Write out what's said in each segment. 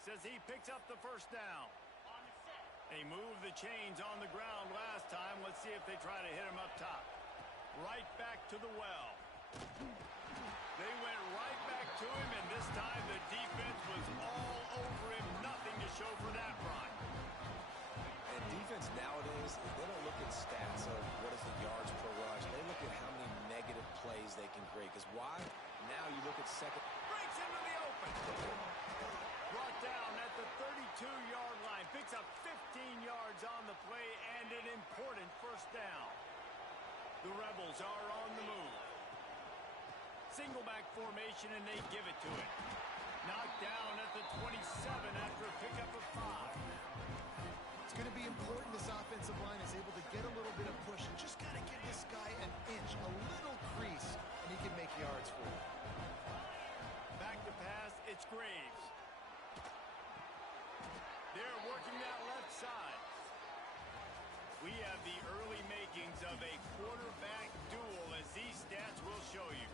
backs as he picks up the first down. They moved the chains on the ground last time. Let's see if they try to hit him up top. Right back to the well. They went right back to him, and this time the defense was all over him. Nothing to show for that run. And defense nowadays, they don't look at stats of what is the yards per rush. They look at how many negative plays they can create. Because why? Now you look at second. Breaks into the open. Brought down at the 32-yard line. Picks up 15 yards on the play and an important first down. The Rebels are on the move. Single back formation, and they give it to it. Knocked down at the 27 after a pickup of 5. It's going to be important this offensive line is able to get a little bit of push and just got to give this guy an inch, a little crease, and he can make yards for it. Back to pass, it's Graves. They're working that left side. We have the early makings of a quarterback duel, as these stats will show you.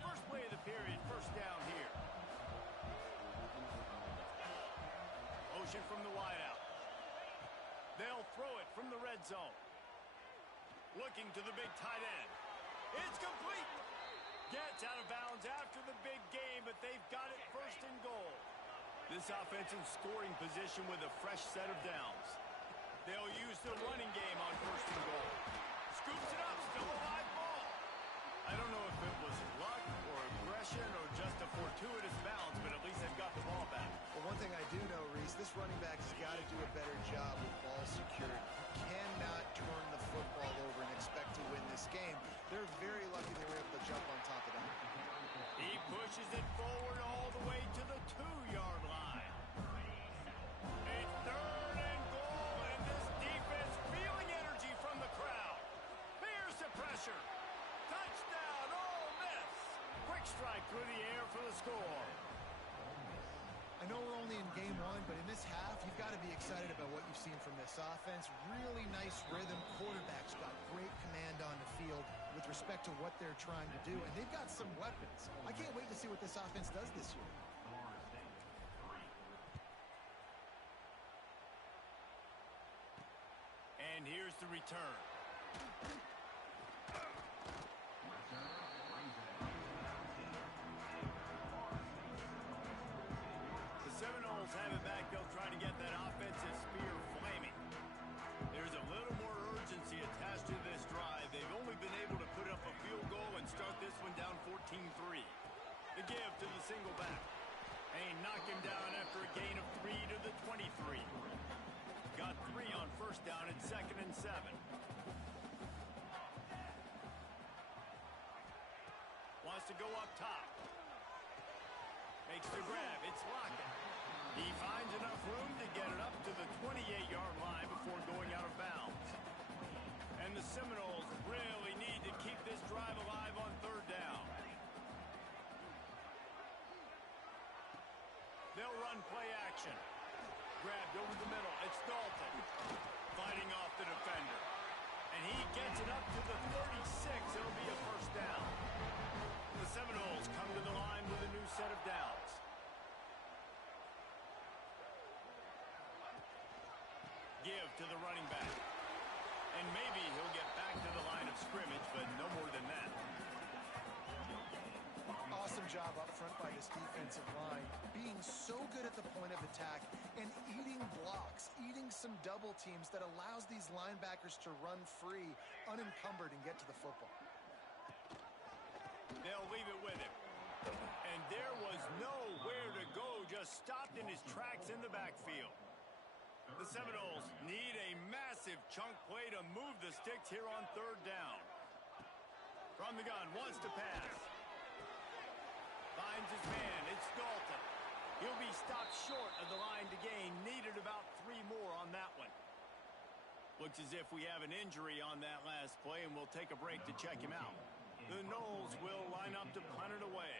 First play of the period, first down here. Motion from the wideout. They'll throw it from the red zone. Looking to the big tight end. It's complete. Gets out of bounds after the big game, but they've got it first and goal. This offense in scoring position with a fresh set of downs. They'll use the running game on first and goal. Scoops it up, still a live ball. I don't know if it was luck or aggression or just a fortuitous bounce, but at least they've got the ball back. Well, one thing I do know, Reese, this running back has got to do a better job with ball security. Cannot turn the football over and expect to win this game. They're very lucky they were able to jump on top of that. He pushes it forward all the way to the 2-yard line. A third and goal, and this defense feeling energy from the crowd. Here's the pressure. Touchdown, Ole Miss. Quick strike through the air for the score. I know we're only in game one, but in this half, you've got to be excited about what you've seen from this offense. Really nice rhythm. Quarterback's got great command on the field with respect to what they're trying to do, and they've got some weapons. I can't wait to see what this offense does this year. And here's the return. Seminoles have it back. They'll try to get that offensive spear flaming. There's a little more urgency attached to this drive. They've only been able to put up a field goal and start this one down 14-3. The give to the single back. And knock him down after a gain of 3 to the 23. Got 3 on first down and 2nd and 7. Wants to go up top. Makes the grab. It's Lockett. He finds enough room to get it up to the 28-yard line before going out of bounds. And the Seminoles really need to keep this drive alive on third down. They'll run play action. Grabbed over the middle. It's Dalton. Fighting off the defender. And he gets it up to the 36. It'll be a first down. The Seminoles come to the line with a new set of downs. Give to the running back. And maybe he'll get back to the line of scrimmage, but no more than that. Awesome job up front by this defensive line, being so good at the point of attack and eating blocks, eating some double teams that allows these linebackers to run free, unencumbered, and get to the football. They'll leave it with him. And there was nowhere to go, just stopped in his tracks in the backfield. The Seminoles need a massive chunk play to move the sticks here on third down. From the gun, wants to pass. Finds his man, it's Dalton. He'll be stopped short of the line to gain. Needed about 3 more on that one. Looks as if we have an injury on that last play, and we'll take a break to check him out. The Noles will line up to punt it away.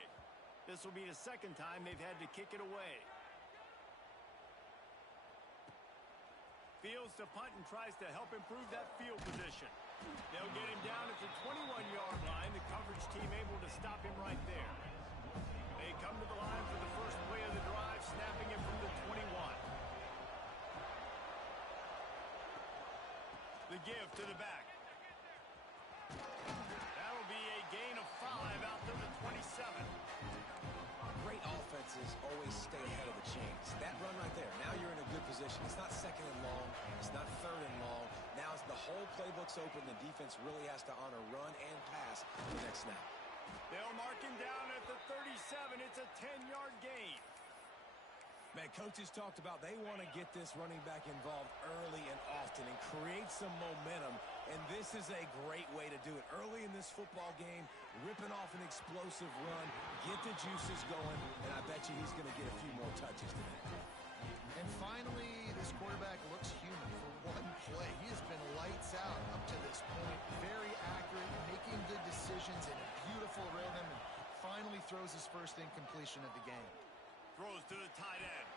This will be the second time they've had to kick it away. Fields to punt and tries to help improve that field position. They'll get him down at the 21-yard line. The coverage team able to stop him right there. They come to the line for the first play of the drive, snapping it from the 21. The give to the back. That'll be a gain of 5 out to the 27. Great offenses always stay ahead of the chains. That run right there, now you're in a good position. It's not second and long. It's not third and long. Now as the whole playbook's open, the defense really has to honor run and pass the next snap. They'll mark him down at the 37. It's a 10-yard gain. Man, coaches talked about they want to get this running back involved early and often and create some momentum, and this is a great way to do it. Early in this football game, ripping off an explosive run, get the juices going, and I bet you he's going to get a few more touches today. And finally, this quarterback looks human for one play. He has been lights out up to this point. Very accurate, making good decisions in a beautiful rhythm, and finally throws his first incompletion of the game. Throws to the tight end.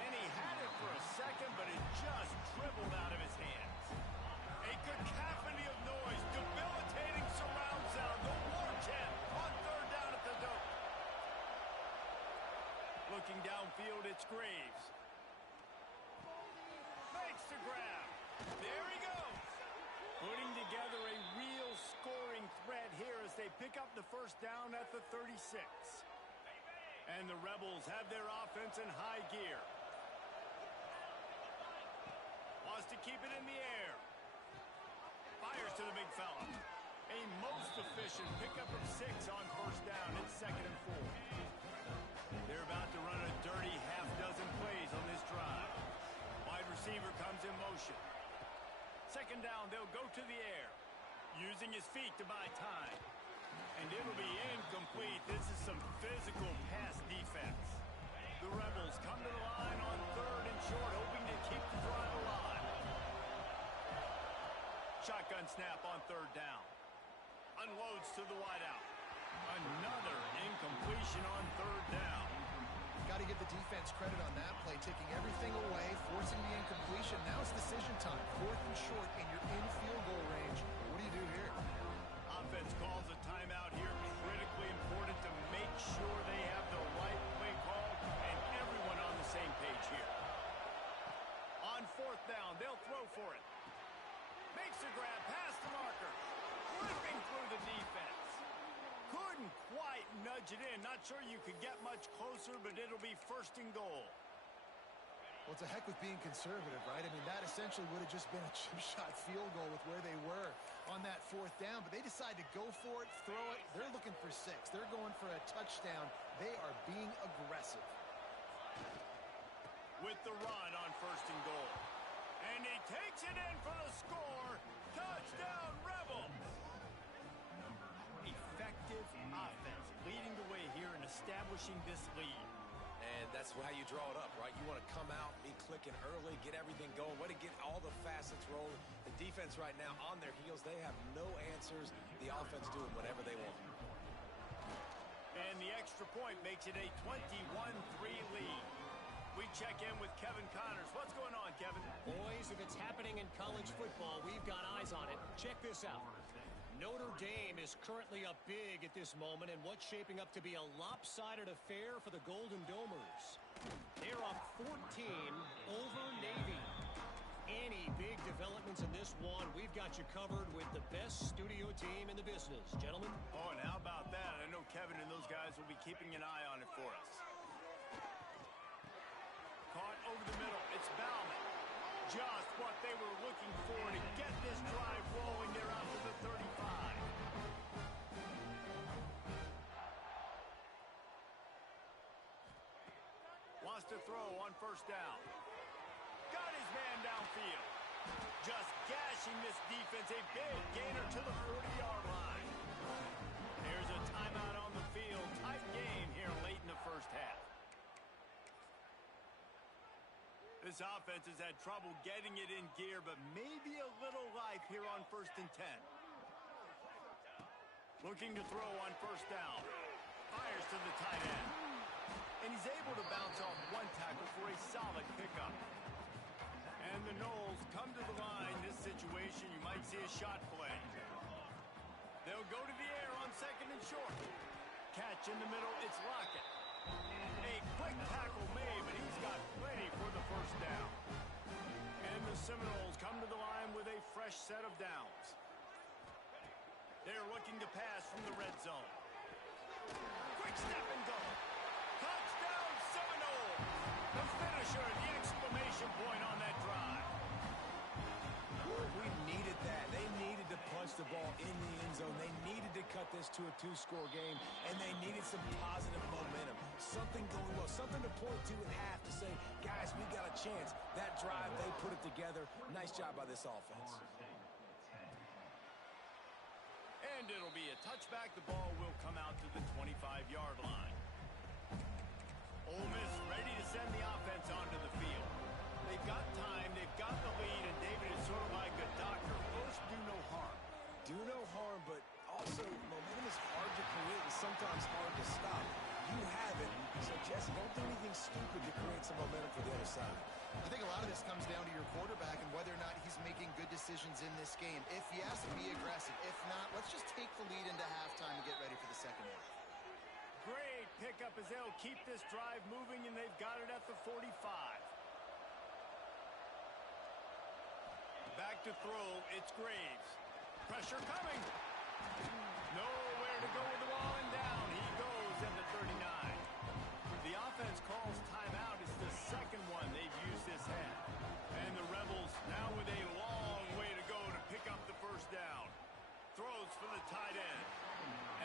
And he had it for a second, but it just dribbled out of his hands. A cacophony of noise, debilitating surround sound. The war chant on third down at the dope. Looking downfield, it's Graves. Makes the grab. There he goes. Putting together a real scoring threat here as they pick up the first down at the 36. And the Rebels have their offense in high gear. Wants to keep it in the air. Fires to the big fella. A most efficient pickup of 6 on first down. It's 2nd and 4. They're about to run a dirty half-dozen plays on this drive. Wide receiver comes in motion. 2nd down, they'll go to the air. Using his feet to buy time. And it'll be incomplete. This is some physical pass defense. The Rebels come to the line on 3rd and short, hoping to keep the drive alive. Shotgun snap on 3rd down. Unloads to the wideout. Another incompletion on 3rd down. Got to give the defense credit on that play, taking everything away, forcing the incompletion. Now it's decision time. 4th and short, and you're in field goal range. What do you do here? Offense calls a timeout here. Critically important to make sure they have the right play call and everyone on the same page here. On 4th down, they'll throw for it. Makes the grab past the marker. Ripping through the defense. Couldn't quite nudge it in. Not sure you could get much closer, but it'll be 1st and goal. Well, it's a heck with being conservative, right? I mean, that essentially would have just been a chip shot field goal with where they were on that 4th down, but they decide to go for it, throw it. They're looking for 6. They're going for a touchdown. They are being aggressive. With the run on 1st and goal. And he takes it in for the score. Touchdown, Rebels! Effective offense leading the way here and establishing this lead. And that's how you draw it up, right? You want to come out, be clicking early, get everything going, way to get all the facets rolling. The defense right now on their heels, they have no answers. The offense doing whatever they want. And the extra point makes it a 21-3 lead. We check in with Kevin Connors. What's going on, Kevin? Boys, if it's happening in college football, we've got eyes on it. Check this out. Notre Dame is currently up big at this moment in what's shaping up to be a lopsided affair for the Golden Domers. They're up 14 over Navy. Any big developments in this one, we've got you covered with the best studio team in the business. Gentlemen? Oh, and how about that? I know Kevin and those guys will be keeping an eye on it for us. Caught over the middle. It's Bauman. Just what they were looking for to get this drive rolling. They're out to the 35. Wants to throw on 1st down. Got his man downfield. Just gashing this defense. A big gainer to the 40-yard line. There's a timeout on the field. Tight game here late in the first half. This offense has had trouble getting it in gear, but maybe a little life here on 1st and 10. Looking to throw on 1st down. Fires to the tight end. And he's able to bounce off one tackle for a solid pickup. And And the Knowles come to the line. This situation, you might see a shot play. They'll go to the air on second and short. Catch in the middle, it's Lockett. A quick tackle made, but he's got plenty for the first down. And the Seminoles come to the line with a fresh set of downs. They're looking to pass from the red zone. Quick step and go. Touchdown Seminoles! The finisher, the exclamation point on that drive. We needed that. They needed to punch the ball in the end zone. They needed to cut this to a two-score game, and they needed some positive momentum. Something going well, something to point to at half to say, guys, we got a chance. That drive, they put it together. Nice job by this offense. And it'll be a touchback. The ball will come out to the 25-yard line. Ole Miss ready to send the offense onto the field. They've got time, they've got the lead, and David is sort of like a doctor. First, do no harm. Do no harm, but also momentum is hard to create and sometimes hard to stop. You have it, so Jesse, don't do anything stupid to create some momentum for the other side. I think a lot of this comes down to your quarterback and whether or not he's making good decisions in this game. If he has to be aggressive. If not, let's just take the lead into halftime and get ready for the second half. Great pickup as they'll keep this drive moving, and they've got it at the 45. Back to throw, it's Graves. Pressure coming. Nowhere to go with the ball, and down he goes at the 39. The offense calls timeout. It's the second one they've used this half. And the Rebels now with a long way to go to pick up the first down. Throws for the tight end.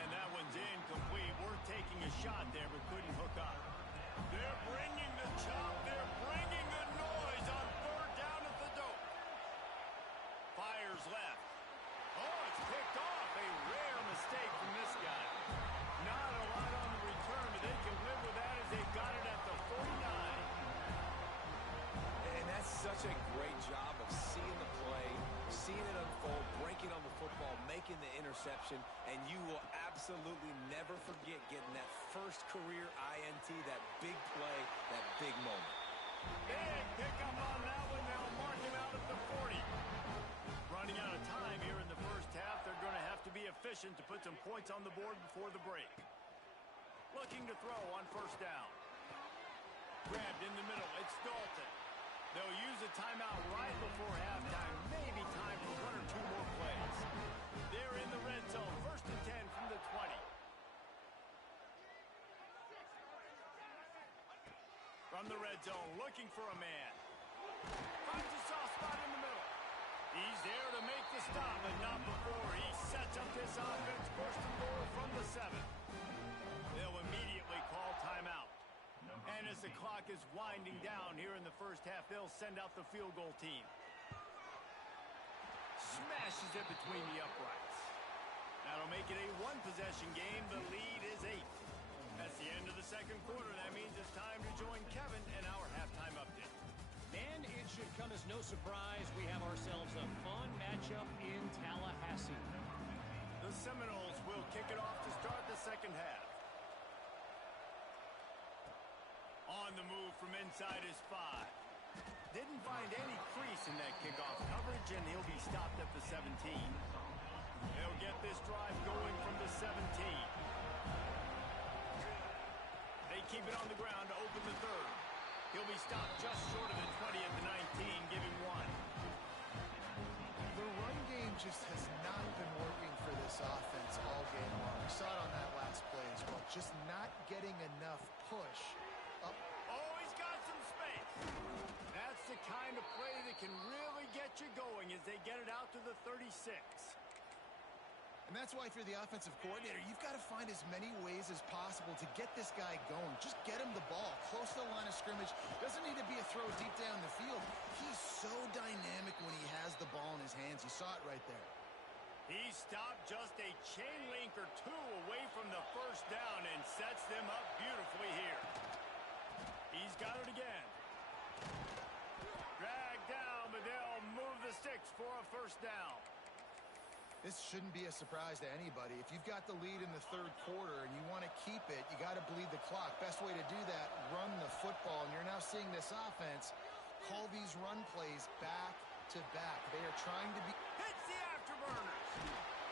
And that one's incomplete. We're taking a shot there, but couldn't hook up. They're bringing the chop. They're bringing the noise on third down at the dope. Fires left. Oh, it's picked off. A rare mistake from this guy. Not a lot on the return, but they can live with that as they've got it at the 49. And that's such a great job of seeing the play, seeing it unfold, breaking on the football, making the interception, and you will absolutely never forget getting that first career INT, that big play, that big moment. Big pickup on that one. They'll mark him out at the 40. Running out of time here in the first half. They're going to have to be efficient to put some points on the board before the break. Looking to throw on first down. Grabbed in the middle. It's Dalton. They'll use a timeout right before halftime. Maybe time for one or two more plays. They're in the red zone. First and 10 from the 20. From the red zone, looking for a man. Finds a soft spot in the middle. He's there to make the stop, but not before. He sets up this offense first and goal from the 7. They'll immediately call timeout. And as the clock is winding down here in the first half, they'll send out the field goal team. Smashes it between the uprights. That'll make it a one-possession game. The lead is 8. That's the end of the second quarter. That means it's time to join Kevin in our halftime update. And it should come as no surprise, we have ourselves a fun matchup in Tallahassee. The Seminoles will kick it off to start the second half. On the move from inside is 5. Didn't find any crease in that kickoff coverage, and he'll be stopped at the 17. They'll get this drive going from the 17. They keep it on the ground to open the third. He'll be stopped just short of the 20 at the 19, giving 1. The run game just has not been working for this offense all game long. We saw it on that last play as well. Just not getting enough push up. Oh, he's got some space. That's the kind of play that can really get you going as they get it out to the 36. And that's why if you're the offensive coordinator, you've got to find as many ways as possible to get this guy going. Just get him the ball close to the line of scrimmage. Doesn't need to be a throw deep down the field. He's so dynamic when he has the ball in his hands. You saw it right there. He stopped just a chain link or two away from the first down and sets them up beautifully here. He's got it again. Dragged down, but they'll move the sticks for a first down. This shouldn't be a surprise to anybody. If you've got the lead in the third quarter and you want to keep it, you got to bleed the clock. Best way to do that, run the football. And you're now seeing this offense call these run plays back to back. They are trying to be... Hits the afterburners.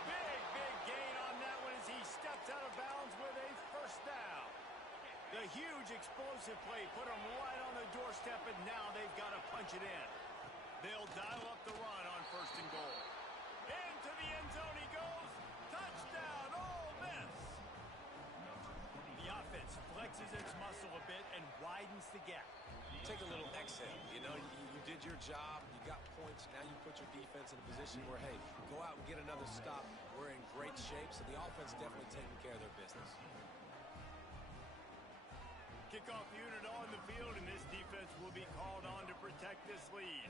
Big gain on that one as he steps out of bounds with a first down. The huge explosive play put him right on the doorstep, and now they've got to punch it in. They'll dial up the run on first and goal. Into the end zone he goes. Touchdown, Ole Miss. The offense flexes its muscle a bit and widens the gap. Take a little exhale. You know, you did your job. You got points. Now you put your defense in a position where, hey, go out and get another stop. We're in great shape, so the offense definitely taking care of their business. Kickoff unit on the field, and this defense will be called on to protect this lead.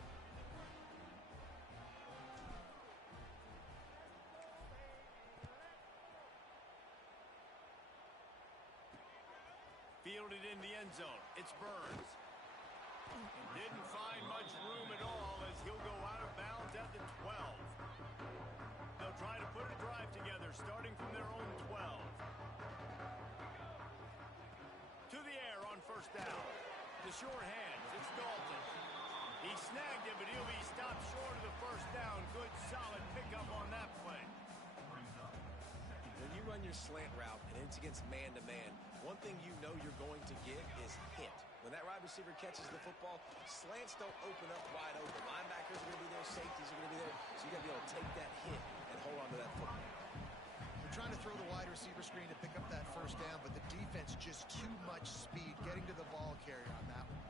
Fielded in the end zone. It's Burns. Didn't find much room at all as he'll go out of bounds at the 12. They'll try to put a drive together starting from their own 12. To the air on first down. The short hands. It's Dalton. He snagged it, but he'll be stopped short of the first down. Good, solid pickup on that play. When you run your slant route and it's against man-to-man, one thing you know you're going to get is hit. When that wide receiver catches the football, slants don't open up wide open. Linebackers are going to be there, safeties are going to be there, so you got to be able to take that hit and hold on to that football. They're trying to throw the wide receiver screen to pick up that first down, but the defense just too much speed getting to the ball carrier on that one.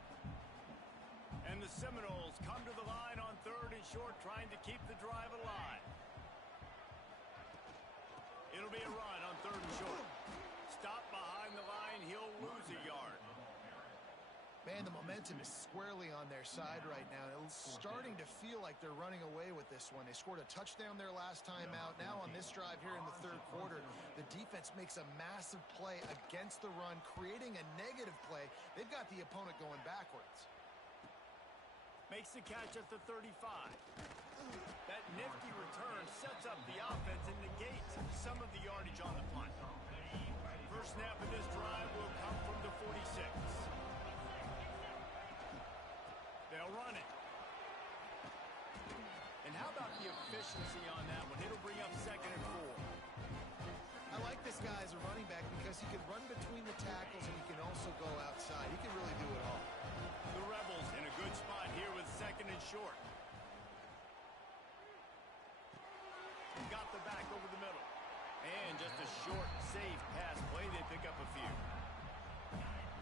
And the Seminoles come to the line on third and short, trying to keep the drive alive. It'll be a run on third and short. Stop behind the line. He'll lose a yard. Man, the momentum is squarely on their side right now. It's starting to feel like they're running away with this one. They scored a touchdown their last time out. Now on this drive here in the third quarter, the defense makes a massive play against the run, creating a negative play. They've got the opponent going backwards. Makes the catch at the 35. That nifty return sets up the offense and negates some of the yardage on the punt. First snap of this drive will come from the 46. They'll run it. And how about the efficiency on that one? It'll bring up second and 4. I like this guy as a running back because he can run between the tackles and he can also go outside. He can really do it all. The Rebels in a good spot here with second and short. Got the back over the middle. And just a short, safe pass play. They pick up a few.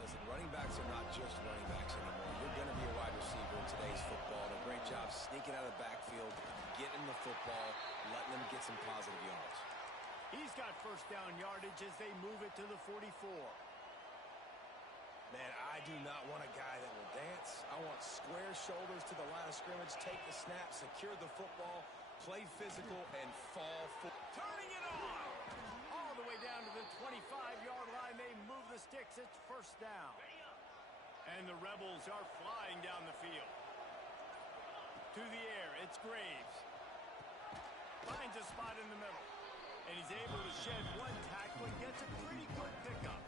Listen, running backs are not just running backs anymore. You're going to be a wide receiver in today's football. And a great job sneaking out of the backfield, getting the football, letting them get some positive yards. He's got first down yardage as they move it to the 44. Man, I do not want a guy that will dance. I want square shoulders to the line of scrimmage, take the snap, secure the football, play physical, and fall forward. Turning it on! All the way down to the 25-yard line. They move the sticks. It's first down. And the Rebels are flying down the field. To the air, it's Graves. Finds a spot in the middle. And he's able to shed one tackle and gets a pretty good pickup.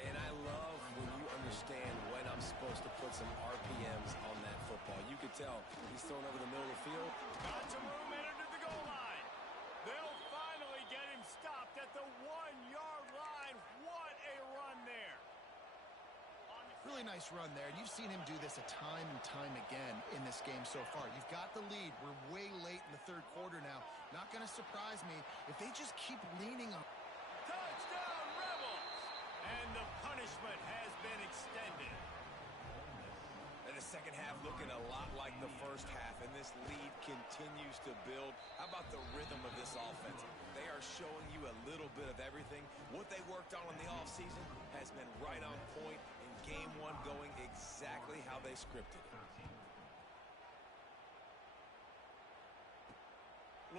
And I love when you understand when I'm supposed to put some RPMs on that football. You could tell he's thrown over the middle of the field. Got some room entered to the goal line. They'll finally get him stopped at the 1-yard line. What a run there. Really nice run there. You've seen him do this a time and time again in this game so far. You've got the lead. We're way late in the third quarter now. Not going to surprise me if they just keep leaning on. Touchdown, Rebels! And the punishment has been extended. And the second half looking a lot like the first half, and this lead continues to build. How about the rhythm of this offense? They are showing you a little bit of everything. What they worked on in the offseason has been right on point, in game one going exactly how they scripted it.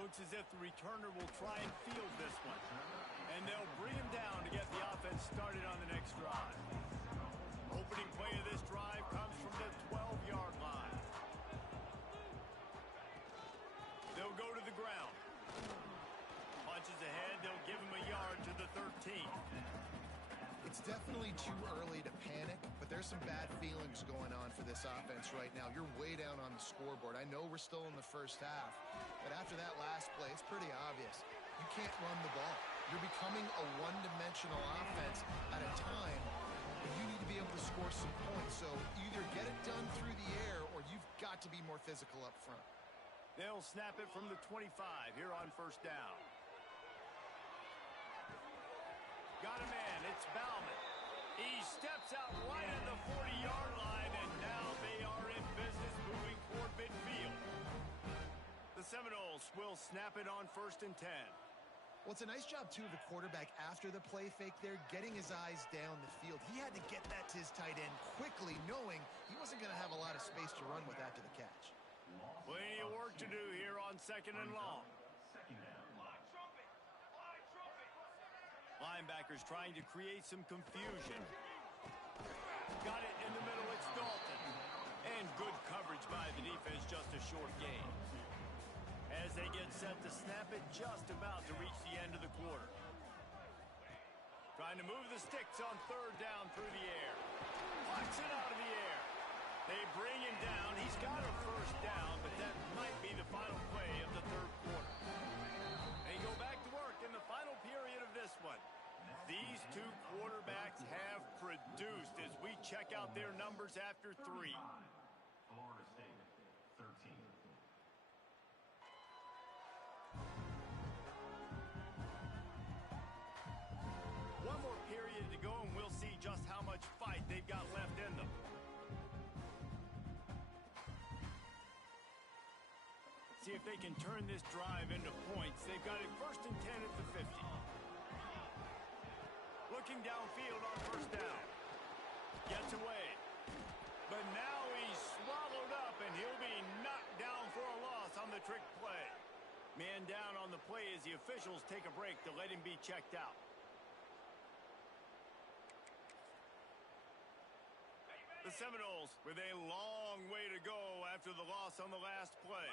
Looks as if the returner will try and field this one. And they'll bring him down to get the offense started on the next drive. Opening play of this drive comes from the 12-yard line. They'll go to the ground. Punches ahead, they'll give him a yard to the 13. If It's definitely too early to panic, but there's some bad feelings going on for this offense right now. You're way down on the scoreboard. I know we're still in the first half, but after that last play, it's pretty obvious. You can't run the ball. You're becoming a one-dimensional offense at a time when you need to be able to score some points. So either get it done through the air or you've got to be more physical up front. They'll snap it from the 25 here on first down. Got a man, it's Bauman. He steps out right at the 40-yard line, and now they are in business moving toward midfield. The Seminoles will snap it on 1st and 10. Well, it's a nice job, too, of the quarterback after the play fake there, getting his eyes down the field. He had to get that to his tight end quickly, knowing he wasn't going to have a lot of space to run with after the catch. Plenty of work to do here on 2nd and long. Linebackers trying to create some confusion. Got it in the middle, it's Dalton. And good coverage by the defense, just a short gain. As they get set to snap it, just about to reach the end of the quarter. Trying to move the sticks on 3rd down through the air. Plucks it out of the air. They bring him down. He's got a 1st down, but that might be the final play of the 3rd quarter. They go back to work in the final period of this one. These two quarterbacks have produced as we check out their numbers after 3. Florida State, 13. One more period to go, and we'll see just how much fight they've got left in them. See if they can turn this drive into points. They've got it 1st and 10 at the 50. Looking downfield on 1st down. Gets away. But now he's swallowed up, and he'll be knocked down for a loss on the trick play. Man down on the play as the officials take a break to let him be checked out. The Seminoles with a long way to go after the loss on the last play.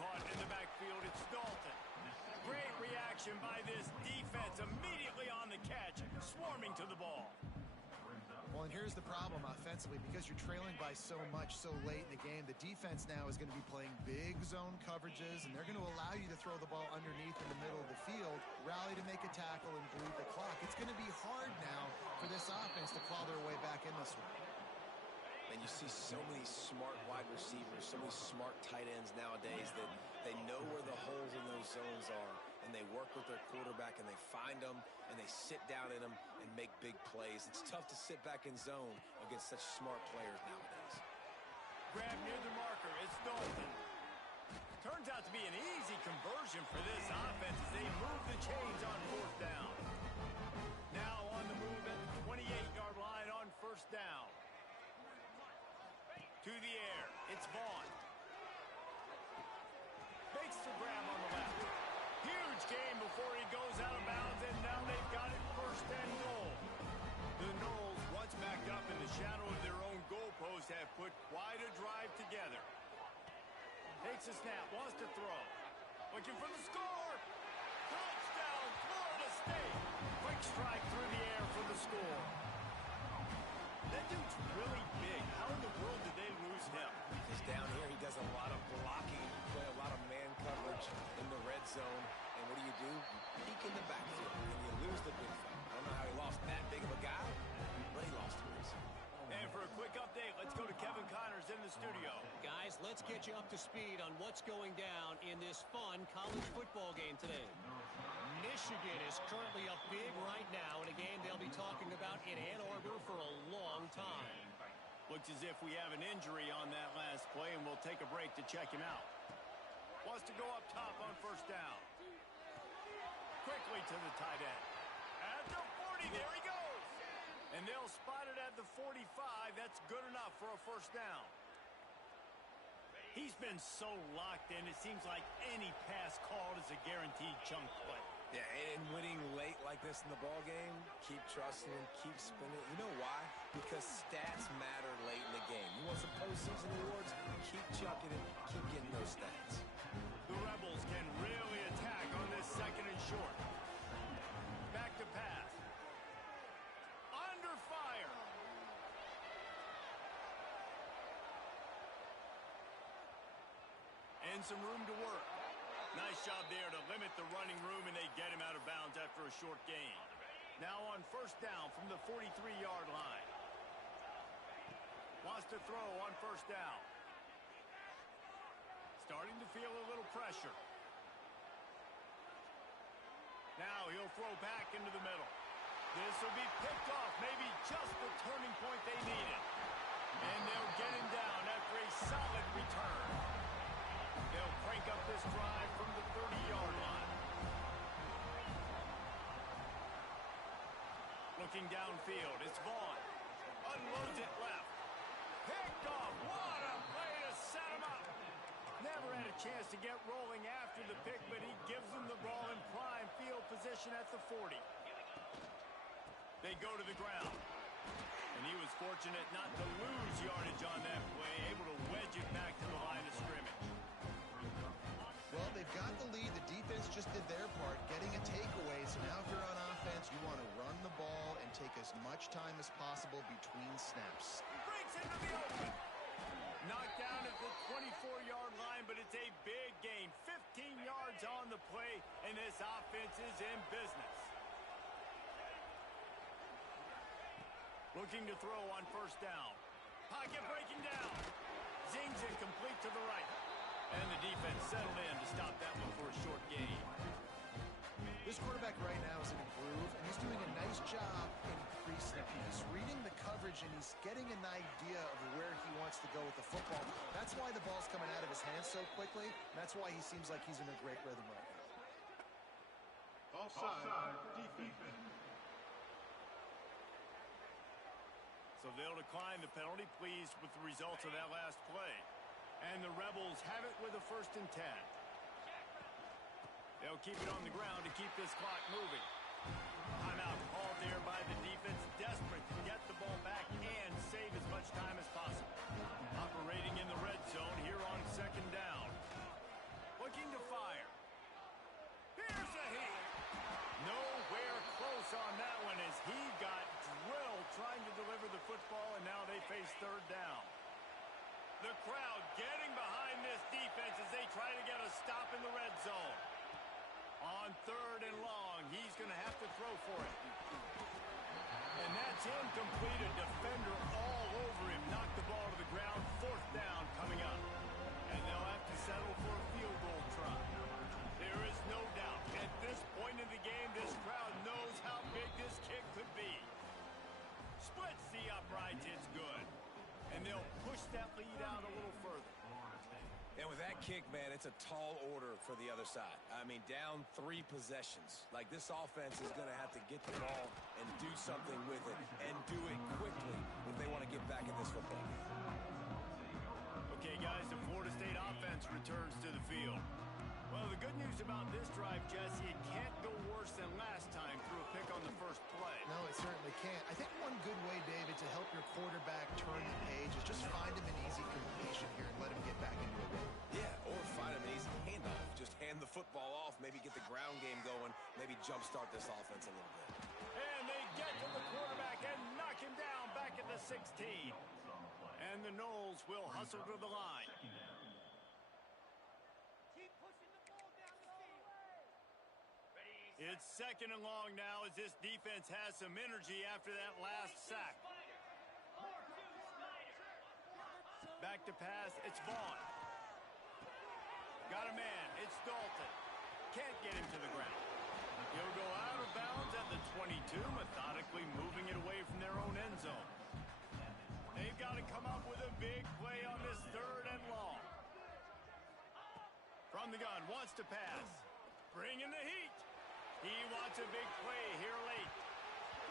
Caught in the backfield, it's Dalton. Great reaction by this defense, immediately on the catch, swarming to the ball. Well, and here's the problem offensively. Because you're trailing by so much so late in the game, the defense now is going to be playing big zone coverages, and they're going to allow you to throw the ball underneath in the middle of the field, rally to make a tackle, and bleed the clock. It's going to be hard now for this offense to claw their way back in this one. And you see so many smart wide receivers, so many smart tight ends nowadays that they know where the holes in those zones are, and they work with their quarterback, and they find them, and they sit down in them and make big plays. It's tough to sit back in zone against such smart players nowadays. Grab near the marker, it's Dalton. Turns out to be an easy conversion for this offense as they move the chains on 4th down. Now on the move at the 28-yard line on 1st down. To the air, it's Vaughn. Makes the grab on the left. Huge game before he goes out of bounds, and now they've got it 1st and goal. The Noles, once backed up in the shadow of their own goalpost, have put quite a drive together. Takes a snap, wants to throw. Looking for the score. Touchdown, Florida State. Quick strike through the air for the score. That dude's really big. How in the world did they lose him? Because down here he does a lot of blocking, play a lot of man coverage in the red zone. And what do? You peek in the backfield, and you lose the big fight. I don't know how he lost that big of a guy, but he lost the race. And for a quick update, let's go to Kevin Connors in the studio. Guys, let's get you up to speed on what's going down in this fun college football game today. Michigan is currently up big right now in a game they'll be talking about in Ann Arbor for a long time. Looks as if we have an injury on that last play, and we'll take a break to check him out. Wants to go up top on 1st down. Quickly to the tight end. At the 40, there he goes. And they'll spot it at the 45. That's good enough for a 1st down. He's been so locked in, it seems like any pass called is a guaranteed chunk play. Yeah, and winning late like this in the ball game, keep trusting him, keep spinning. You know why? Because stats matter late in the game. You want some postseason awards? Keep chucking it, keep getting those stats. The Rebels can really attack on this 2nd and some room to work. Nice job there to limit the running room, and they get him out of bounds after a short gain. Now on first down from the 43-yard line. Wants to throw on first down. Starting to feel a little pressure. Now he'll throw back into the middle. This will be picked off, maybe just the turning point they needed. And they'll get him down after a solid return. They'll crank up this drive from the 30-yard line. Looking downfield, it's Vaughn. Unloads it left. Picked off. What a play to set him up. Never had a chance to get rolling after the pick, but he gives them the ball in prime field position at the 40. They go to the ground. And he was fortunate not to lose yardage on that play, able to wedge it back to the line of scrimmage. Well, they've got the lead. The defense just did their part, getting a takeaway. So now if you're on offense, you want to run the ball and take as much time as possible between snaps. Breaks into the open. Knocked down at the 24-yard line, but it's a big gain. 15 yards on the play, and this offense is in business. Looking to throw on first down. Pocket breaking down. Zings it complete to the right. And the defense settled in to stop that one for a short gain. This quarterback right now is in a groove, and he's doing a nice job in pre-snap. He's reading the coverage, and he's getting an idea of where he wants to go with the football. That's why the ball's coming out of his hands so quickly. That's why he seems like he's in a great rhythm right now. Offside, defense. So they'll decline the penalty, pleased with the results of that last play. And the Rebels have it with a 1st and 10. They'll keep it on the ground to keep this clock moving. Timeout called there by the defense, desperate to get the ball back and save as much time as possible. Operating in the red zone here on 2nd down. Looking to fire. Here's a hit. Nowhere close on that one as he got drilled trying to deliver the football, and now they face 3rd down. The crowd getting behind this defense as they try to get a stop in the red zone. On 3rd and long, he's going to have to throw for it. And that's incomplete. A defender all over him. Knocked the ball to the ground. 4th down coming up. And they'll have to settle for a field goal try. There is no doubt. At this point in the game, this crowd knows how big this kick could be. Splits the uprights. It's good. And they'll push that lead out a little further. And with that kick, man, it's a tall order for the other side. I mean, down 3 possessions. Like, this offense is going to have to get the ball and do something with it and do it quickly if they want to get back in this football game. Okay, guys, the Florida State offense returns to the field. Well, the good news about this drive, Jesse, it can't go worse than last time through a pick on the first play. No, it certainly can't. I think one good way, David, to help your quarterback turn the page is just find him an easy completion here and let him get back into a rhythm. Yeah, or find him an easy handoff. Just hand the football off, maybe get the ground game going, maybe jumpstart this offense a little bit. And they get to the quarterback and knock him down back at the 16. And the Noles will hustle to the line. It's 2nd and long now as this defense has some energy after that last sack. Back to pass, it's Vaughn. Got a man, it's Dalton. Can't get him to the ground. He'll go out of bounds at the 22, methodically moving it away from their own end zone. They've got to come up with a big play on this 3rd and long. From the gun, wants to pass. Bring in the heat. He wants a big play here late.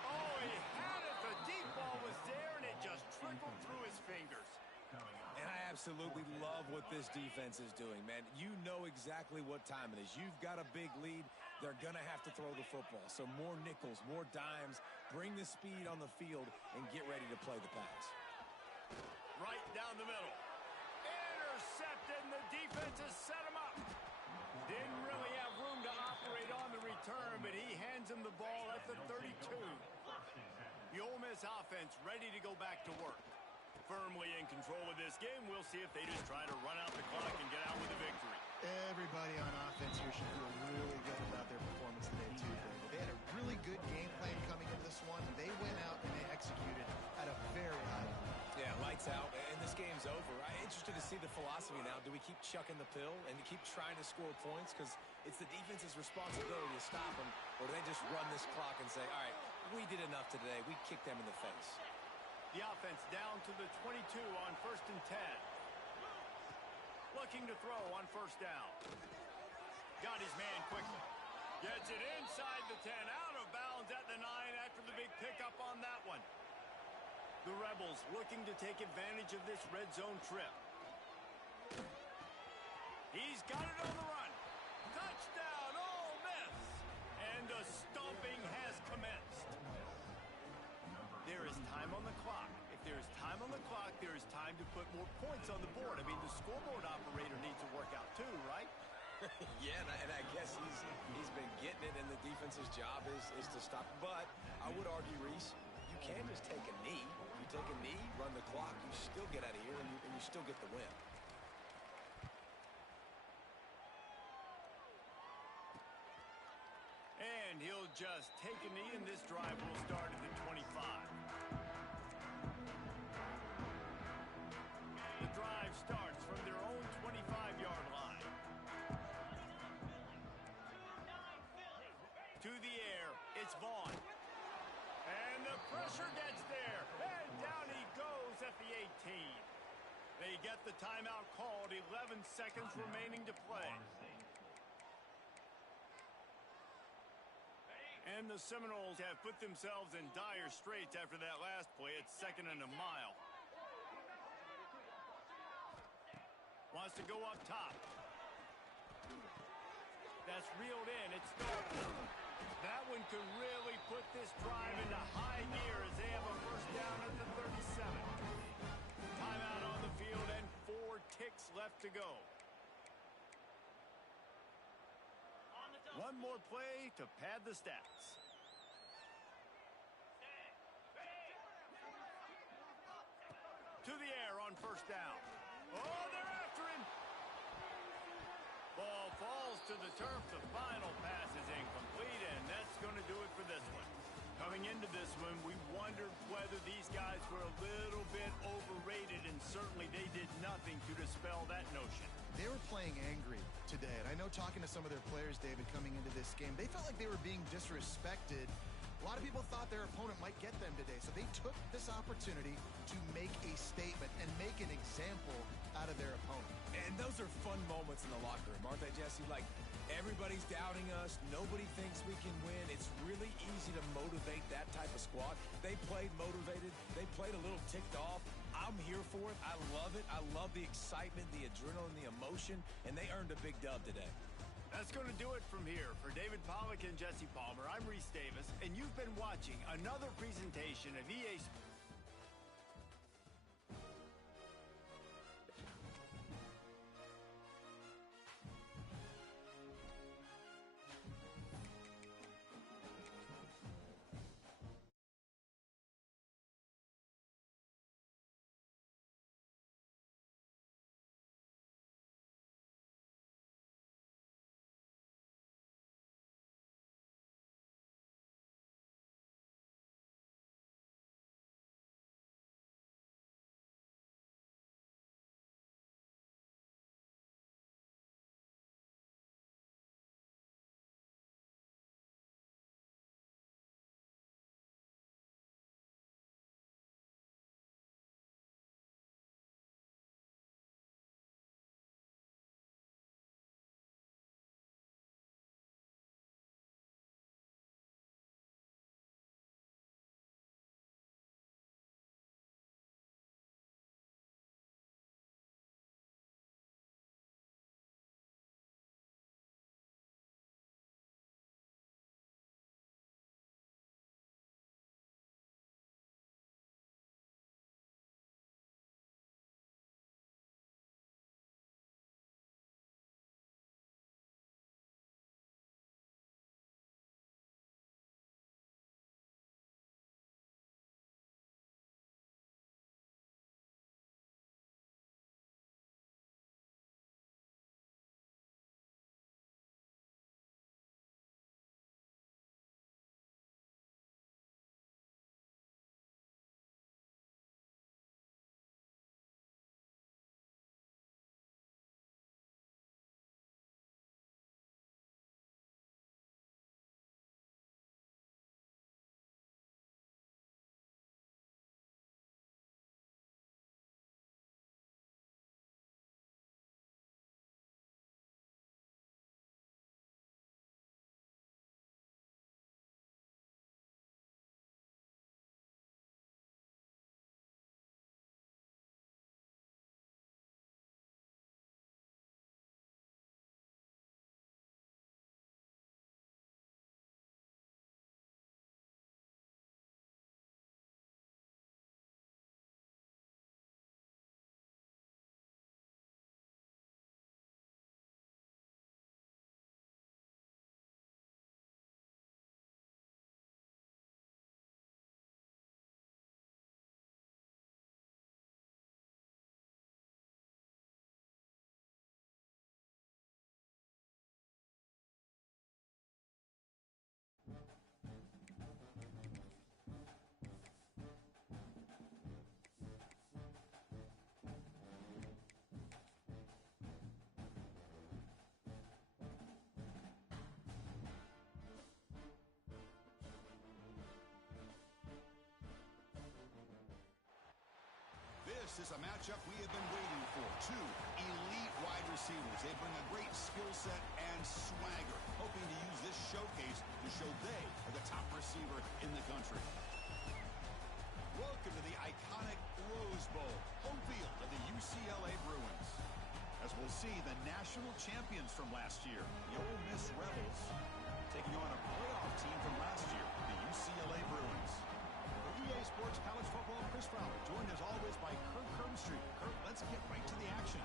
Oh, he had it. The deep ball was there, and it just trickled through his fingers. And I absolutely love what this defense is doing, man. You know exactly what time it is. You've got a big lead. They're going to have to throw the football. So more nickels, more dimes. Bring the speed on the field and get ready to play the pass. Right down the middle. Intercepted, and the defense has set him up. Didn't really have room to operate on the return, but he hands him the ball at the 32. The Ole Miss offense ready to go back to work. firmly in control of this game. We'll see if they just try to run out the clock and get out with a victory. Everybody on offense here should feel really good about their performance today, too, David. They had a really good game plan coming into this one. They went out and they executed at a very high level. Yeah, lights out, and this game's over. I'm interested to see the philosophy now. Do we keep chucking the pill and keep trying to score points? Because it's the defense's responsibility to stop them. Or do they just run this clock and say, all right, we did enough today. We kicked them in the face. The offense down to the 22 on 1st and 10. Looking to throw on 1st down. Got his man quickly. Gets it inside the 10, out of bounds at the 9 after the big pickup on that one. The Rebels looking to take advantage of this red zone trip. He's got it on the run. Touchdown, Ole Miss. And a stomping has commenced. There is time on the clock. If there is time on the clock, there is time to put more points on the board. I mean, the scoreboard operator needs to work out too, right? Yeah, and I guess he's been getting it, and the defense's job is to stop. But I would argue, Reese, you can just take a knee. You take a knee, run the clock, you still get out of here, and you still get the win. And he'll just take a knee, and this drive will start at the 25. The drive starts from their own 25-yard line. To the air, it's Vaughn. And the pressure gets there. And down he goes at the 18. They get the timeout called, 11 seconds remaining to play. And the Seminoles have put themselves in dire straits after that last play. It's 2nd and a mile. Wants to go up top. That's reeled in. It's Dalton. That one could really put this drive into high gear as they have a 1st down at the 37. Timeout on the field and 4 ticks left to go. One more play to pad the stats. To the air on 1st down. Oh, they're after him. Ball falls to the turf. The final pass is incomplete, and that's going to do it for this one. Coming into this one, we wondered whether these guys were a little bit overrated, and certainly they did nothing to dispel that notion. They were playing angry today, and I know talking to some of their players, David, coming into this game, they felt like they were being disrespected. A lot of people thought their opponent might get them today, so they took this opportunity to make a statement and make an example out of their opponent. And those are fun moments in the locker room, aren't they, Jesse? Like, everybody's doubting us. Nobody thinks we can win. It's really easy to motivate that type of squad. They played motivated. They played a little ticked off. I'm here for it. I love it. I love the excitement, the adrenaline, the emotion, and they earned a big dub today. That's going to do it from here. For David Pollack and Jesse Palmer, I'm Reese Davis, and you've been watching another presentation of EA Sports. is a matchup we have been waiting for. Two elite wide receivers. They bring a great skill set and swagger, hoping to use this showcase to show they are the top receiver in the country. Welcome to the iconic Rose Bowl, home field of the UCLA Bruins. As we'll see, the national champions from last year, the Ole Miss Rebels, taking on a playoff team from last year, the UCLA Bruins. For EA Sports College Football, Chris Fowler, joined as always by Kirk Herbstreit. Kirk, let's get right to the action.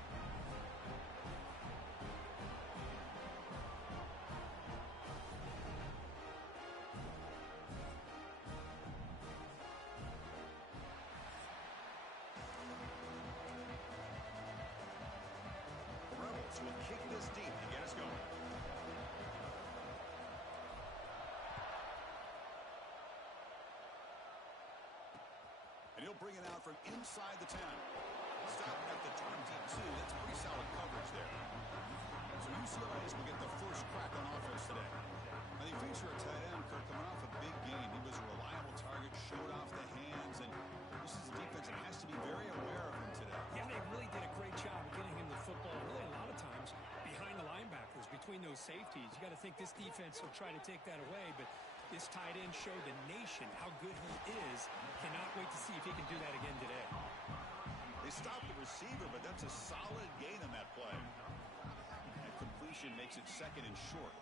The Rebels will kick this deep to get us going. And he'll bring it out from inside the 10. Stop at the 22. That's pretty solid coverage there. So UCLA will get the first crack on offense today. Now they feature a tight end, Kirk, coming off a big game. He was a reliable target, showed off the hands, and this is a defense that has to be very aware of him today. Yeah, they really did a great job getting him the football, really a lot of times behind the linebackers, between those safeties. You got to think this defense will try to take that away, but this tight end showed the nation how good he is. Cannot wait to see if he can do that again today. They stopped the receiver, but that's a solid gain on that play. And completion makes it second and short.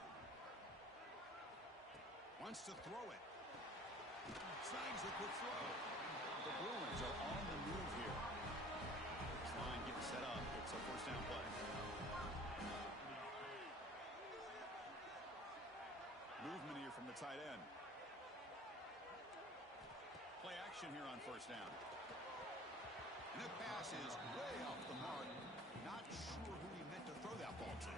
Wants to throw it. Snags the quick throw. The Bruins are on the move here. This line getting set up. It's a first down play. Movement here from the tight end. Play action here on first down. And that pass is way off the mark. Not sure who he meant to throw that ball to.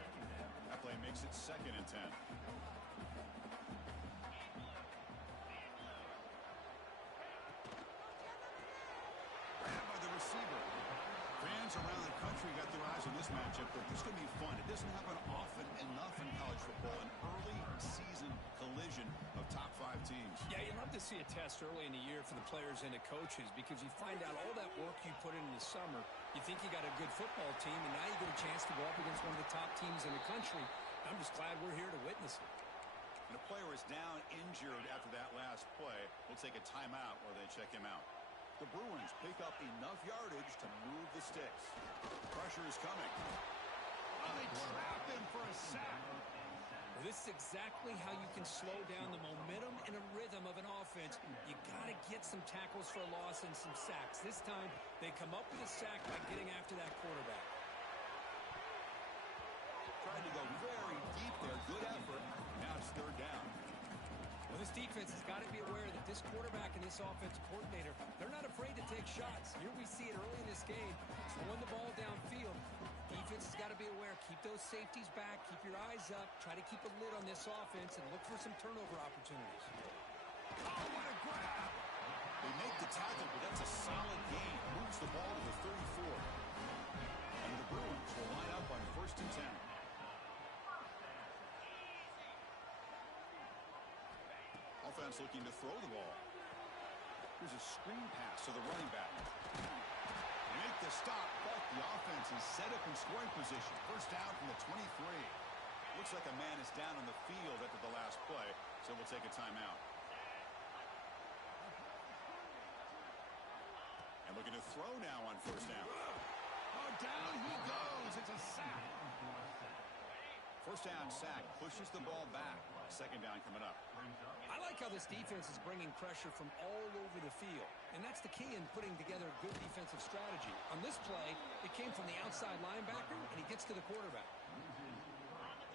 That play makes it second and 10. Grabbed by the receiver. Fans around the country got their eyes on this matchup, but this is going to be fun. It doesn't happen often enough in college football. An early season collision of top 5 teams. Yeah, you love to see a test early in the year for the players and the coaches because you find out all that work you put in the summer. You think you got a good football team, and now you get a chance to go up against one of the top teams in the country. I'm just glad we're here to witness it. And a player is down injured after that last play. We'll take a timeout where they check him out. The Bruins pick up enough yardage to move the sticks. Pressure is coming. Oh, they trap him for a sack. Well, this is exactly how you can slow down the momentum and a rhythm of an offense. You got to get some tackles for a loss and some sacks. This time, they come up with a sack by getting after that quarterback. Trying to go very deep there. Good effort. Now it's third down. Well, this defense has got to be aware that this quarterback and this offensive coordinator, they're not afraid to take shots. Here we see it early in this game, throwing the ball downfield. Defense has got to be aware. Keep those safeties back. Keep your eyes up. Try to keep a lid on this offense and look for some turnover opportunities. Oh, what a grab. They make the tackle, but that's a solid gain. Moves the ball to the 34. And the Bruins will line up on first and 10. Offense looking to throw the ball. Here's a screen pass to the running back. They make the stop, but the offense is set up in scoring position. First down from the 23. Looks like a man is down on the field after the last play, so we'll take a timeout. And looking to throw now on first down. Oh, down he goes. It's a sack. First down sack, pushes the ball back. Second down coming up. I like how this defense is bringing pressure from all over the field, and that's the key in putting together a good defensive strategy. On this play, it came from the outside linebacker, and he gets to the quarterback.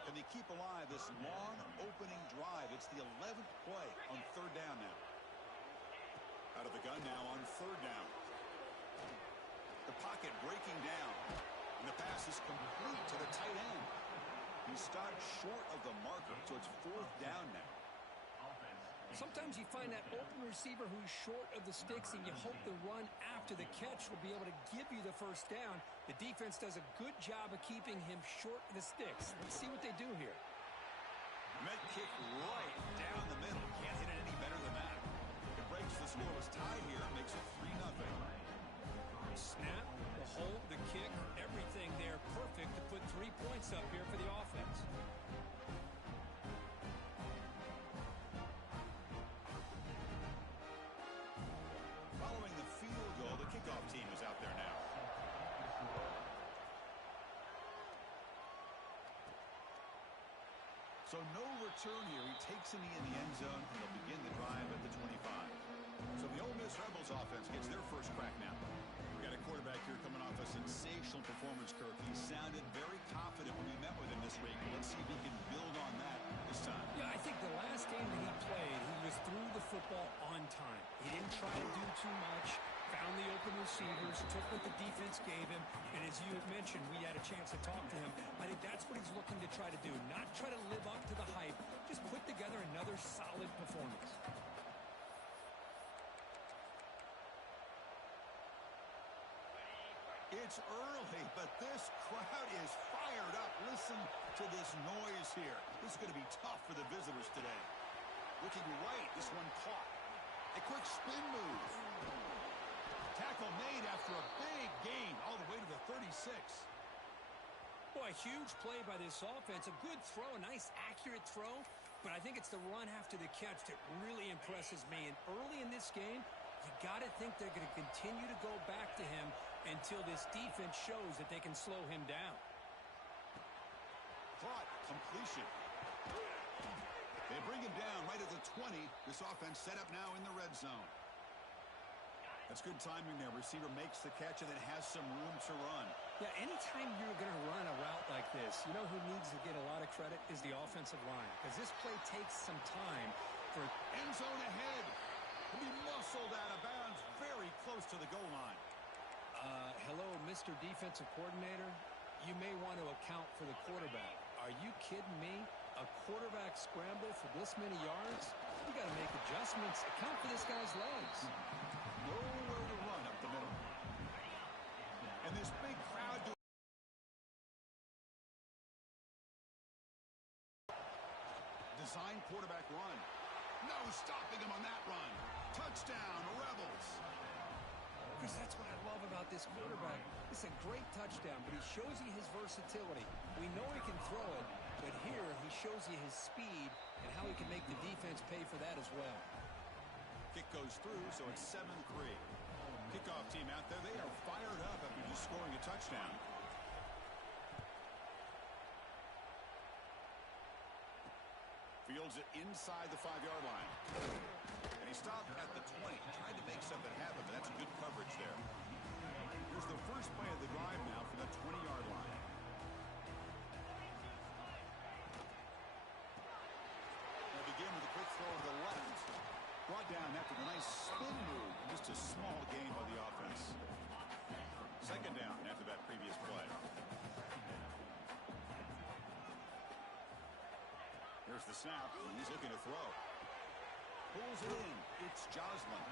Can they keep alive this long opening drive? It's the 11th play on third down now. Out of the gun now on third down. The pocket breaking down, and the pass is complete to the tight end. He stopped short of the marker, so it's fourth down now. Sometimes you find that open receiver who's short of the sticks, and you hope the run after the catch will be able to give you the first down. The defense does a good job of keeping him short of the sticks. Let's see what they do here. Met kick right down the middle. Can't hit it any better than that. It breaks the scoreless tie here, makes it 3-0. snap, the hold, the kick, everything there perfect to put 3 points up here for the offense. Following the field goal, the kickoff team is out there now. So no return here. He takes a knee in the end zone, and he'll begin the drive at the 25. So the Ole Miss Rebels offense gets their first crack now. We got a quarterback here coming off a sensational performance, Kirk. He sounded very confident when we met with him this week. Let's see if he can build on that this time. Yeah, I think the last game that he played, he was through the football on time. He didn't try to do too much, found the open receivers, took what the defense gave him, and as you had mentioned, we had a chance to talk to him. I think that's what he's looking to try to do, not try to live up to the hype, just put together another solid performance. It's early, but this crowd is fired up. Listen to this noise here. This is going to be tough for the visitors today. Looking right, this one caught. A quick spin move. Tackle made after a big gain all the way to the 36. Boy, huge play by this offense. A good throw, a nice accurate throw, but I think it's the run after the catch that really impresses me. And early in this game, you got to think they're going to continue to go back to him until this defense shows that they can slow him down. Caught, completion. They bring him down right at the 20. This offense set up now in the red zone. That's good timing there. Receiver makes the catch and then has some room to run. Yeah, anytime you're going to run a route like this, you know who needs to get a lot of credit is the offensive line, because this play takes some time for end zone ahead. He'll be muscled out of bounds very close to the goal line. Hello, Mr. Defensive Coordinator. You may want to account for the quarterback. Are you kidding me? A quarterback scramble for this many yards? You got to make adjustments. Account for this guy's legs. Nowhere to run up the middle. And this big crowd design quarterback run. No stopping him on that run. Touchdown, Rebels. Because that's what I love about this quarterback. It's a great touchdown, but he shows you his versatility. We know he can throw it, but here he shows you his speed and how he can make the defense pay for that as well. Kick goes through, so it's 7-3. Kickoff team out there, they are fired up after just scoring a touchdown. Fields it inside the 5-yard line. And he stopped at the 20, trying to make something happen, but that's good coverage there. Here's the first play of the drive now from the 20-yard line. They begin with a quick throw to the left. Brought down after the nice spin move. Just a small gain by the offense. Second down after that previous play. Here's the snap. He's looking to throw. Pulls it in. It's Joslin.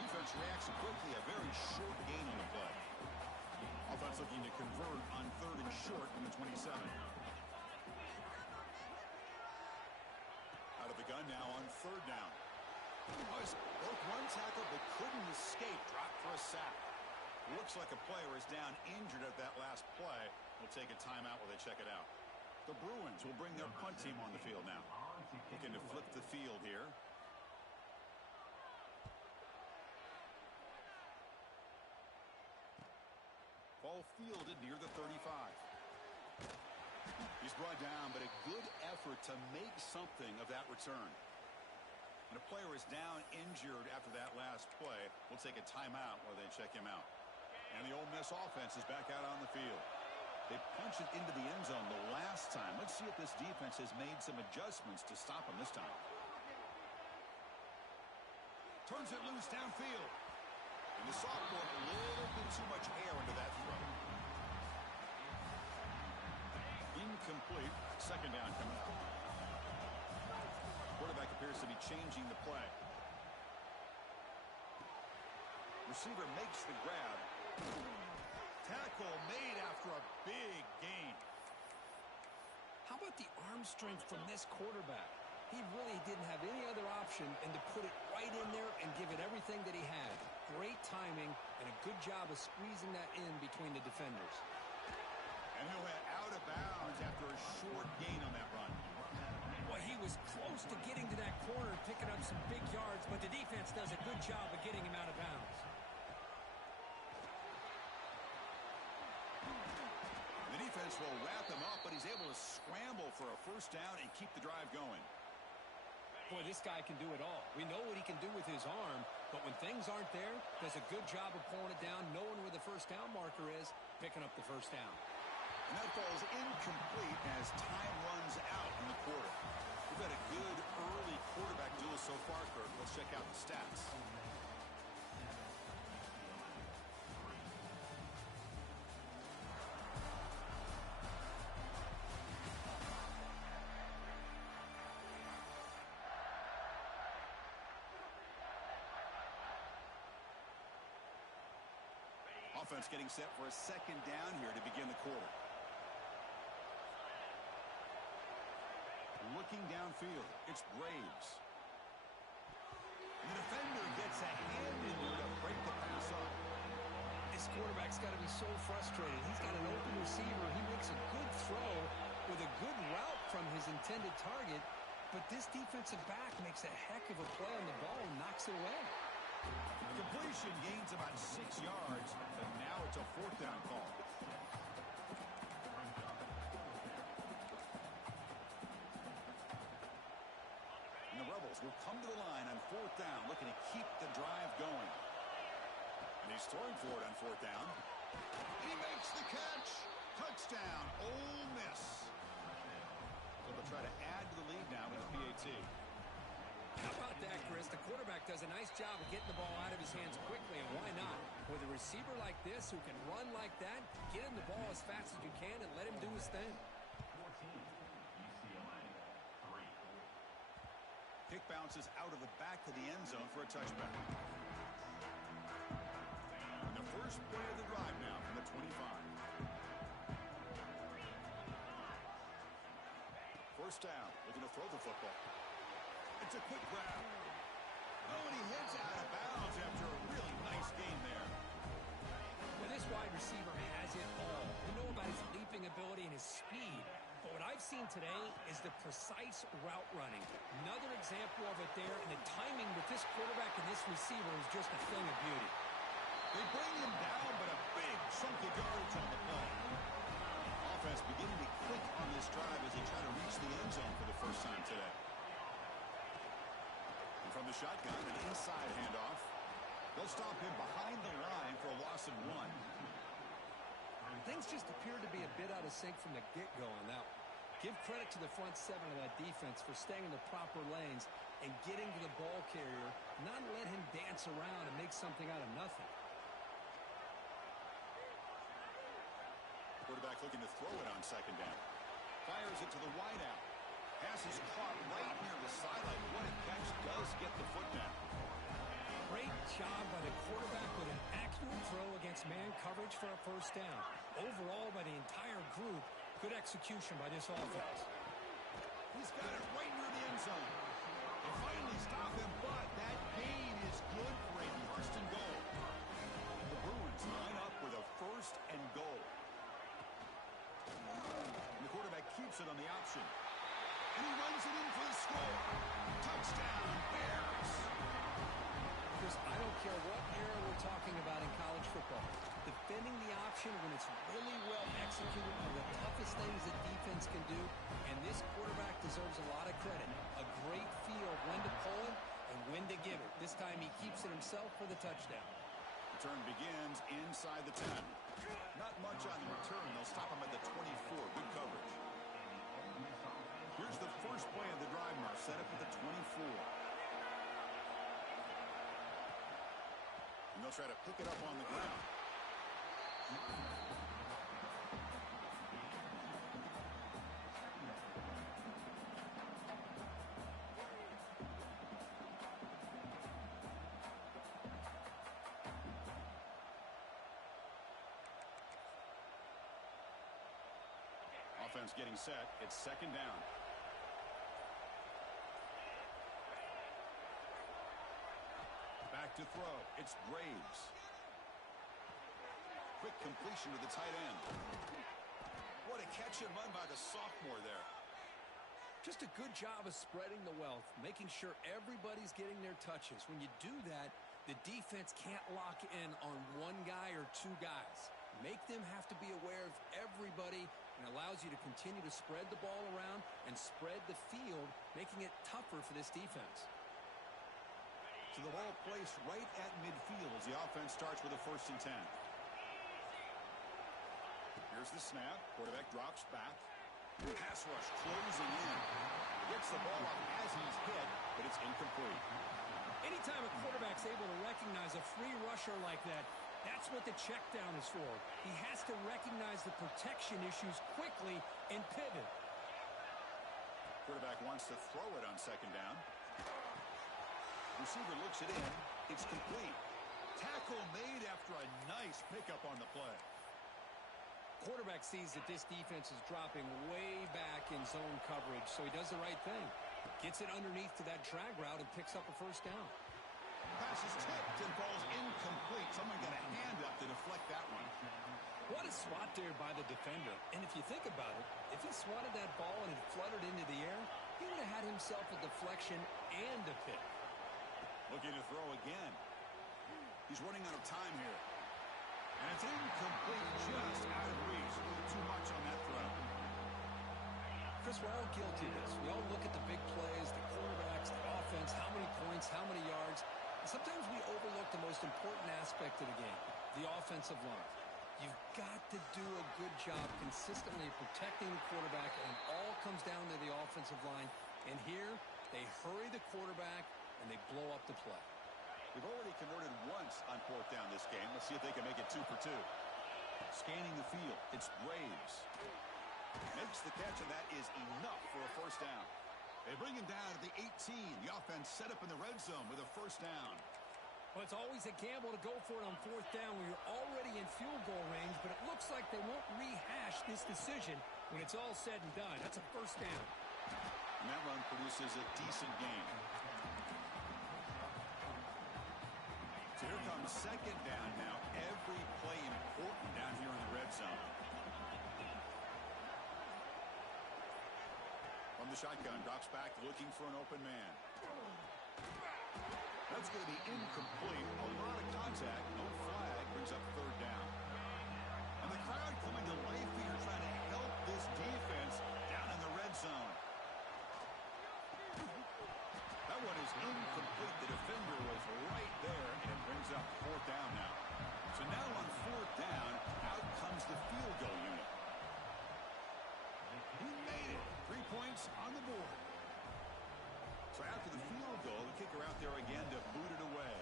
Defense reacts quickly. A very short gain on the play. Offense looking to convert on 3rd and short from the 27. Out of the gun now on 3rd down. Broke one tackle but couldn't escape. Dropped for a sack. Looks like a player is down injured at that last play. We'll take a timeout while they check it out. The Bruins will bring their punt team on the field now. Looking to flip the field here. Ball fielded near the 35. He's brought down, but a good effort to make something of that return. And a player is down injured after that last play. We'll take a timeout while they check him out. And the Ole Miss offense is back out on the field. They punched it into the end zone the last time. Let's see if this defense has made some adjustments to stop them this time. Turns it loose downfield. And the sophomore, a little bit too much air into that throw. Incomplete. Second down coming up. Quarterback appears to be changing the play. Receiver makes the grab. Tackle made after a big gain. How about the arm strength from this quarterback? He really didn't have any other option than to put it right in there and give it everything that he had. great timing and a good job of squeezing that in between the defenders. And he'll head out of bounds after a short gain on that run. Well, he was close to getting to that corner, picking up some big yards, but the defense does a good job of getting him out of bounds. The defense will wrap him up, but he's able to scramble for a first down and keep the drive going. Boy, this guy can do it all. We know what he can do with his arm, but when things aren't there, does a good job of pulling it down, knowing where the first down marker is, picking up the first down. And that falls incomplete as time runs out in the quarter. We've had a good early quarterback duel so far, Kirk. Let's check out the stats. Offense getting set for a second down here to begin the quarter. Looking downfield, it's Braves. The defender gets a hand in there to break the pass up. This quarterback's got to be so frustrated. He's got an open receiver. He makes a good throw with a good route from his intended target, but this defensive back makes a heck of a play on the ball and knocks it away. Completion gains about 6 yards, and now it's a fourth down call. And the Rebels will come to the line on fourth down, looking to keep the drive going. And he's throwing for it on fourth down. He makes the catch. Touchdown, Ole Miss. So they'll try to add to the lead now with the PAT. How about that, Chris? The quarterback does a nice job of getting the ball out of his hands quickly, and why not? With a receiver like this who can run like that, get him the ball as fast as you can and let him do his thing. Kick bounces out of the back of the end zone for a touchback. And the first play of the drive now from the 25. First down, looking to throw the football. It's a quick grab. Oh, and he heads out of bounds after a really nice gain there. Well, this wide receiver has it all. We know about his leaping ability and his speed. But what I've seen today is the precise route running. Another example of it there, and the timing with this quarterback and this receiver is just a thing of beauty. They bring him down, but a big chunk of yards on the play. Offense beginning to click on this drive as they try to reach the end zone for the first time today. And from the shotgun, an inside handoff. They'll stop him behind the line for a loss of 1. Things just appeared to be a bit out of sync from the get-go on that one. Give credit to the front seven of that defense for staying in the proper lanes and getting to the ball carrier, not let him dance around and make something out of nothing. Quarterback looking to throw it on second down. Fires it to the wideout. Pass is caught right near the sideline. What a catch, does get the foot down. Great job by the quarterback with an accurate throw against man coverage for a first down. Overall, by the entire group, good execution by this offense. He's got it right near the end zone. They finally stop him, but that gain is good for a first and goal. The Bruins line up with a first and goal. And the quarterback keeps it on the option. And he runs it in for the score. Touchdown, Bears. Chris, I don't care what era we're talking about in college football. Defending the option when it's really well executed, one of the toughest things that defense can do, and this quarterback deserves a lot of credit. A great feel of when to pull it and when to give it. This time he keeps it himself for the touchdown. Return begins inside the 10. Not much on the return. They'll stop him at the 24. Good coverage. Here's the first play of the drive now, set up at the 24. And they'll try to pick it up on the ground. Offense getting set. It's second down. Back Back to throw. It's Graves. Quick completion to the tight end. What a catch and run by the sophomore there. Just a good job of spreading the wealth, making sure everybody's getting their touches. When you do that, the defense can't lock in on one guy or two guys. Make them have to be aware of everybody, and allows you to continue to spread the ball around and spread the field, making it tougher for this defense. So the ball placed right at midfield as the offense starts with a 1st and 10. Here's the snap. Quarterback drops back. Pass rush closing in. Gets the ball up as he's hit, but it's incomplete. Anytime a quarterback's able to recognize a free rusher like that, that's what the check down is for. He has to recognize the protection issues quickly and pivot. Quarterback wants to throw it on 2nd down. Receiver looks it in. It's complete. Tackle made after a nice pickup on the play. Quarterback sees that this defense is dropping way back in zone coverage, so he does the right thing. Gets it underneath to that drag route and picks up a 1st down. Pass is tipped and falls incomplete. Someone got a hand up to deflect that one. What a swat there by the defender. And if you think about it, if he swatted that ball and it fluttered into the air, he would have had himself a deflection and a pick. Looking to throw again. He's running out of time here. And it's incomplete, just out of reach. A little too much on that throw. Chris, we're all guilty of this. We all look at the big plays, the quarterbacks, the offense, how many points, how many yards. And sometimes we overlook the most important aspect of the game, the offensive line. You've got to do a good job consistently protecting the quarterback, and it all comes down to the offensive line. And here, they hurry the quarterback, and they blow up the play. They've already converted once on 4th down this game. Let's see if they can make it 2 for 2. Scanning the field. It's Graves. Makes the catch, and that is enough for a 1st down. They bring him down to the 18. The offense set up in the red zone with a 1st down. Well, it's always a gamble to go for it on 4th down when you're already in field goal range, but it looks like they won't rehash this decision when it's all said and done. That's a 1st down. And that run produces a decent gain. So here comes 2nd down now. Every play important down here in the red zone. From the shotgun, drops back, looking for an open man. That's going to be incomplete. A lot of contact, no flag, brings up 3rd down. And the crowd coming to life here, trying to help this defense down in the red zone. That one is incomplete. The defender was right there, and it brings up 4th down now. So now on 4th down, out comes the field goal unit. He made it. 3 points on the board. So after the field goal, the kicker out there again to boot it away.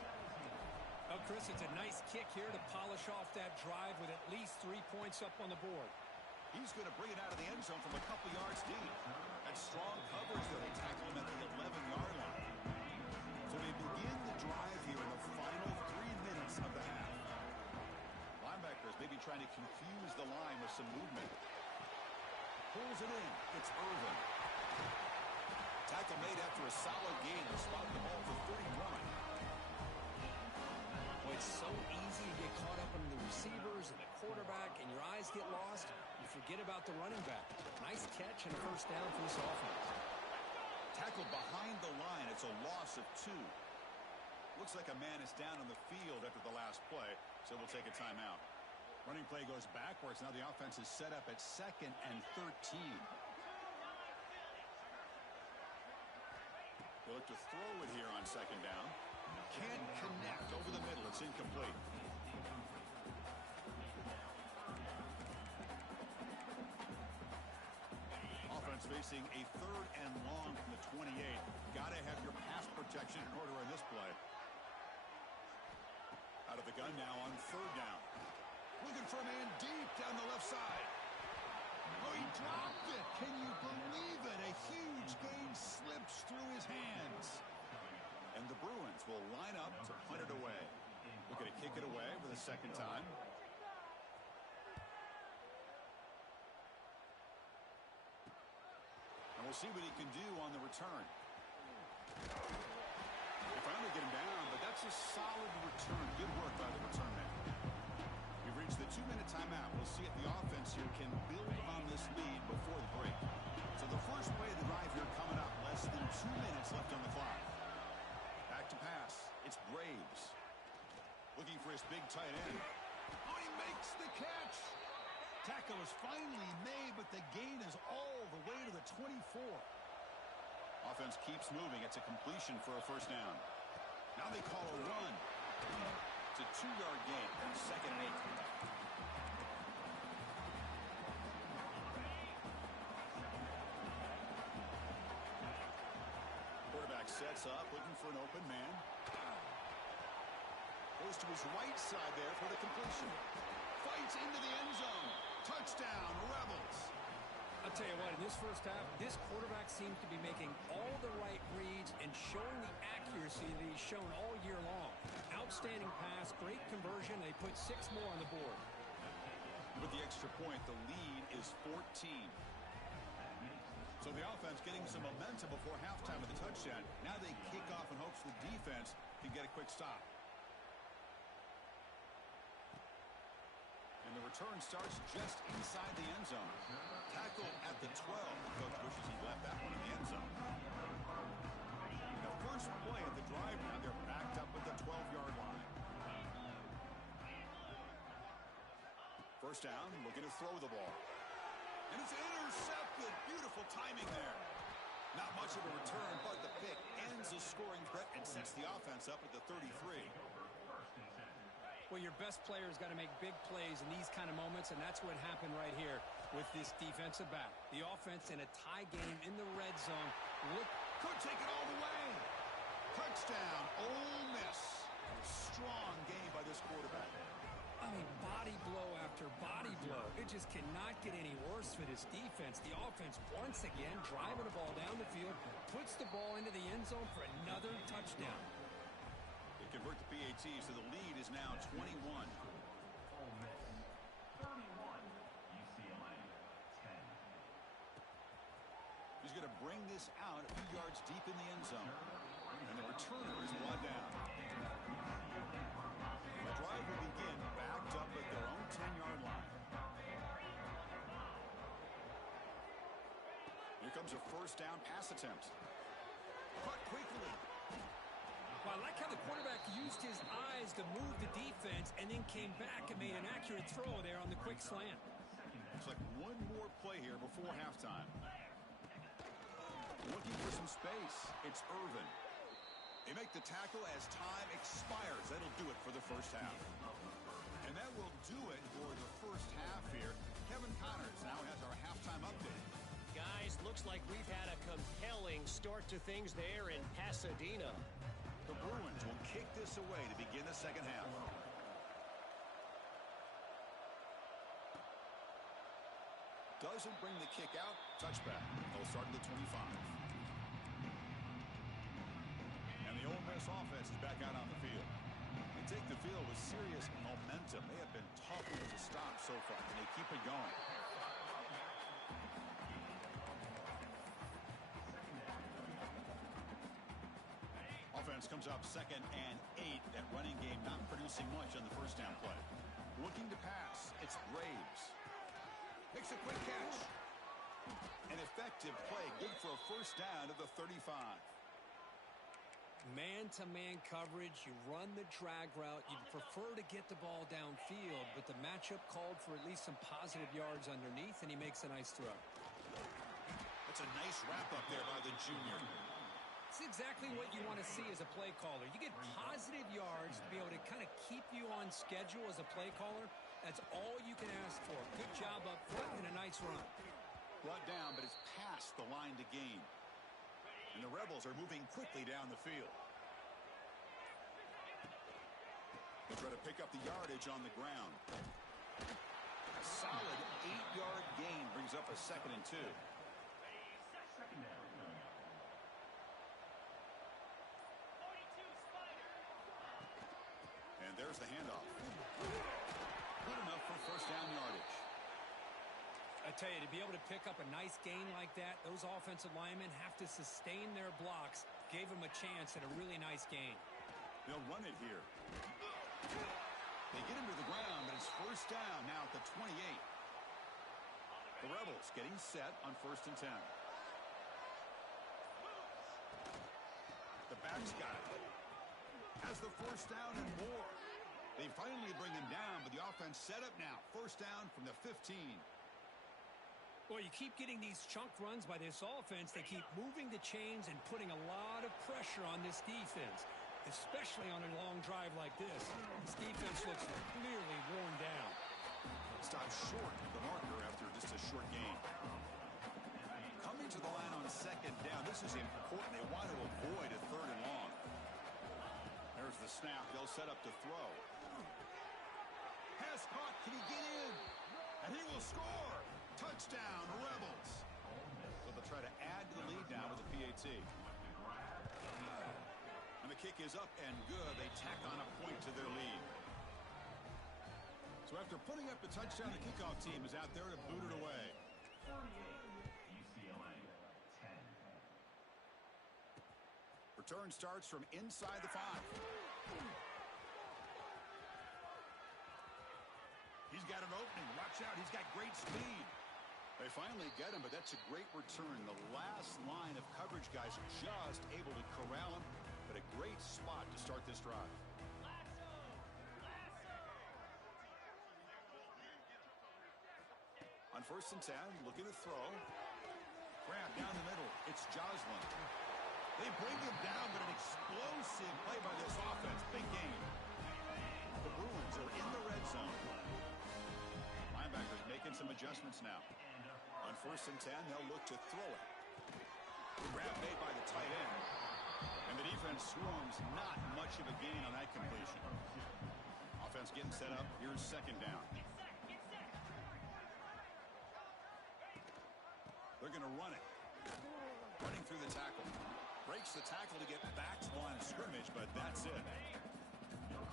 Oh, Chris, it's a nice kick here to polish off that drive with at least 3 points up on the board. He's going to bring it out of the end zone from a couple yards deep. That's strong coverage there. They tackle him at the 11-yard line. So they begin the drive here in the final 3 minutes of the half. Linebackers maybe trying to confuse the line with some movement. Pulls it in. It's Irvin. Tackle made after a solid gain to spot the ball for 31. Well, it's so easy to get caught up in the receivers and the quarterback, and your eyes get lost. You forget about the running back. Nice catch and a 1st down for this offense. Tackled behind the line. It's a loss of 2. Looks like a man is down on the field after the last play, so we'll take a timeout. Running play goes backwards. Now the offense is set up at 2nd and 13. They look to throw it here on 2nd down. Can't connect over the middle. It's incomplete. Offense facing a 3rd and long from the 28. Got to have your pass protection in order in this play. Out of the gun now on 3rd down. Looking for a man deep down the left side. Oh, he dropped it. Can you believe it? A huge gain slips through his hands. And the Bruins will line up to punt it away. Looking to kick it away for the 2nd time. And we'll see what he can do on the return. They finally get him down, but that's That's a solid return. Good work by the return man. We've reached the 2-minute timeout. We'll see if the offense here can build on this lead before the break. So the first play of the drive here coming up. Less than 2 minutes left on the clock. Back to pass. It's Graves. Looking for his big tight end. Oh, he makes the catch. Tackle is finally made, but the gain is all the way to the 24. Offense keeps moving. It's a completion for a first down. Now they call a run. It's a 2-yard gain. 2nd and 8. Quarterback sets up, looking for an open man. Goes to his right side there for the completion. Fights into the end zone. Touchdown, Rebels. I'll tell you what, in this first half, this quarterback seems to be making all the right reads and showing the accuracy that he's shown all year long. Outstanding pass, great conversion. They put 6 more on the board. With the extra point, the lead is 14. So the offense getting some momentum before halftime with the touchdown. Now they kick off in hopes the defense can get a quick stop. And the return starts just inside the end zone. Tackled at the 12. The coach wishes he left that one in the end zone. The first play of the drive now, they're backed up at the 12-yard line. First down, looking to throw the ball. And it's intercepted. Beautiful timing there. Not much of a return, but the pick ends the scoring threat and sets the offense up at the 33. Well, your best player's got to make big plays in these kind of moments, and that's what happened right here with this defensive back. The offense in a tie game in the red zone. Could take it all the way. Touchdown, Ole Miss. Strong game by this quarterback. I mean, body blow after body blow. It just cannot get any worse for this defense. The offense, once again, driving the ball down the field, puts the ball into the end zone for another touchdown. They convert the PAT, so the lead is now 21. Ole Miss 31, UCLA 10. He's going to bring this out a few yards deep in the end zone. And the returner is brought down. The drive will begin backed up at their own 10-yard line. Here comes a first down pass attempt. Caught quickly. Well, I like how the quarterback used his eyes to move the defense and then came back and made an accurate throw there on the quick slant. Looks like one more play here before halftime. Looking for some space. It's Irvin. They make the tackle as time expires. That'll do it for the first half. And that will do it for the first half here. Kevin Connors now has our halftime update. Guys, looks like we've had a compelling start to things there in Pasadena. The Bruins will kick this away to begin the second half. Doesn't bring the kick out. Touchback. They'll start at the 25. And the Ole Miss offense is back out on the field. They take the field with serious momentum. They have been tough to stop so far, and they keep it going. Offense comes up 2nd and 8. That running game not producing much on the first down play. Looking to pass. It's Graves. Makes a quick catch. An effective play. Good for a first down of the 35. Man-to-man coverage. You run the drag route. You'd prefer to get the ball downfield, but the matchup called for at least some positive yards underneath, and he makes a nice throw. That's a nice wrap-up there by the junior. It's exactly what you want to see as a play caller. You get positive yards to be able to kind of keep you on schedule as a play caller. That's all you can ask for. Good job up front and a nice run. Brought down, but it's past the line to gain. And the Rebels are moving quickly down the field. They try to pick up the yardage on the ground. A solid 8-yard gain brings up a 2nd and 2. And there's the handoff. Good enough for first down yardage. I tell you, to be able to pick up a nice gain like that, those offensive linemen have to sustain their blocks. Gave them a chance at a really nice gain. They'll run it here. They get him to the ground, but it's first down now at the 28. The Rebels getting set on 1st and 10. The back's got it. Has the first down and more. They finally bring him down, but the offense set up now. First down from the 15. Well, you keep getting these chunk runs by this offense. They keep moving the chains and putting a lot of pressure on this defense, especially on a long drive like this. This defense looks clearly worn down. Stops short of the marker after just a short gain. Coming to the line on 2nd down. This is important. They want to avoid a 3rd and long. There's the snap. They'll set up to throw. Pass caught. Can he get in? And he will score. Touchdown, Rebels. So they'll try to add to the lead now with the PAT. And the kick is up and good. They tack on a point to their lead. So after putting up the touchdown, the kickoff team is out there to boot it away. 38, UCLA, 10. Return starts from inside the 5. He's got an opening. Watch out. He's got great speed. They finally get him, but that's a great return. The last line of coverage guys just able to corral him, but a great spot to start this drive. On 1st and 10, looking to throw. Grab down the middle. It's Joslin. They bring him down, but an explosive play by this offense. Big game. The Bruins are in the red zone. Linebackers making some adjustments now. On 1st and 10, they'll look to throw it. The grab made by the tight end. And the defense swarms. Not much of a gain on that completion. Offense getting set up. Here's 2nd down. They're going to run it. Running through the tackle. Breaks the tackle to get back to the line of scrimmage, but that's it.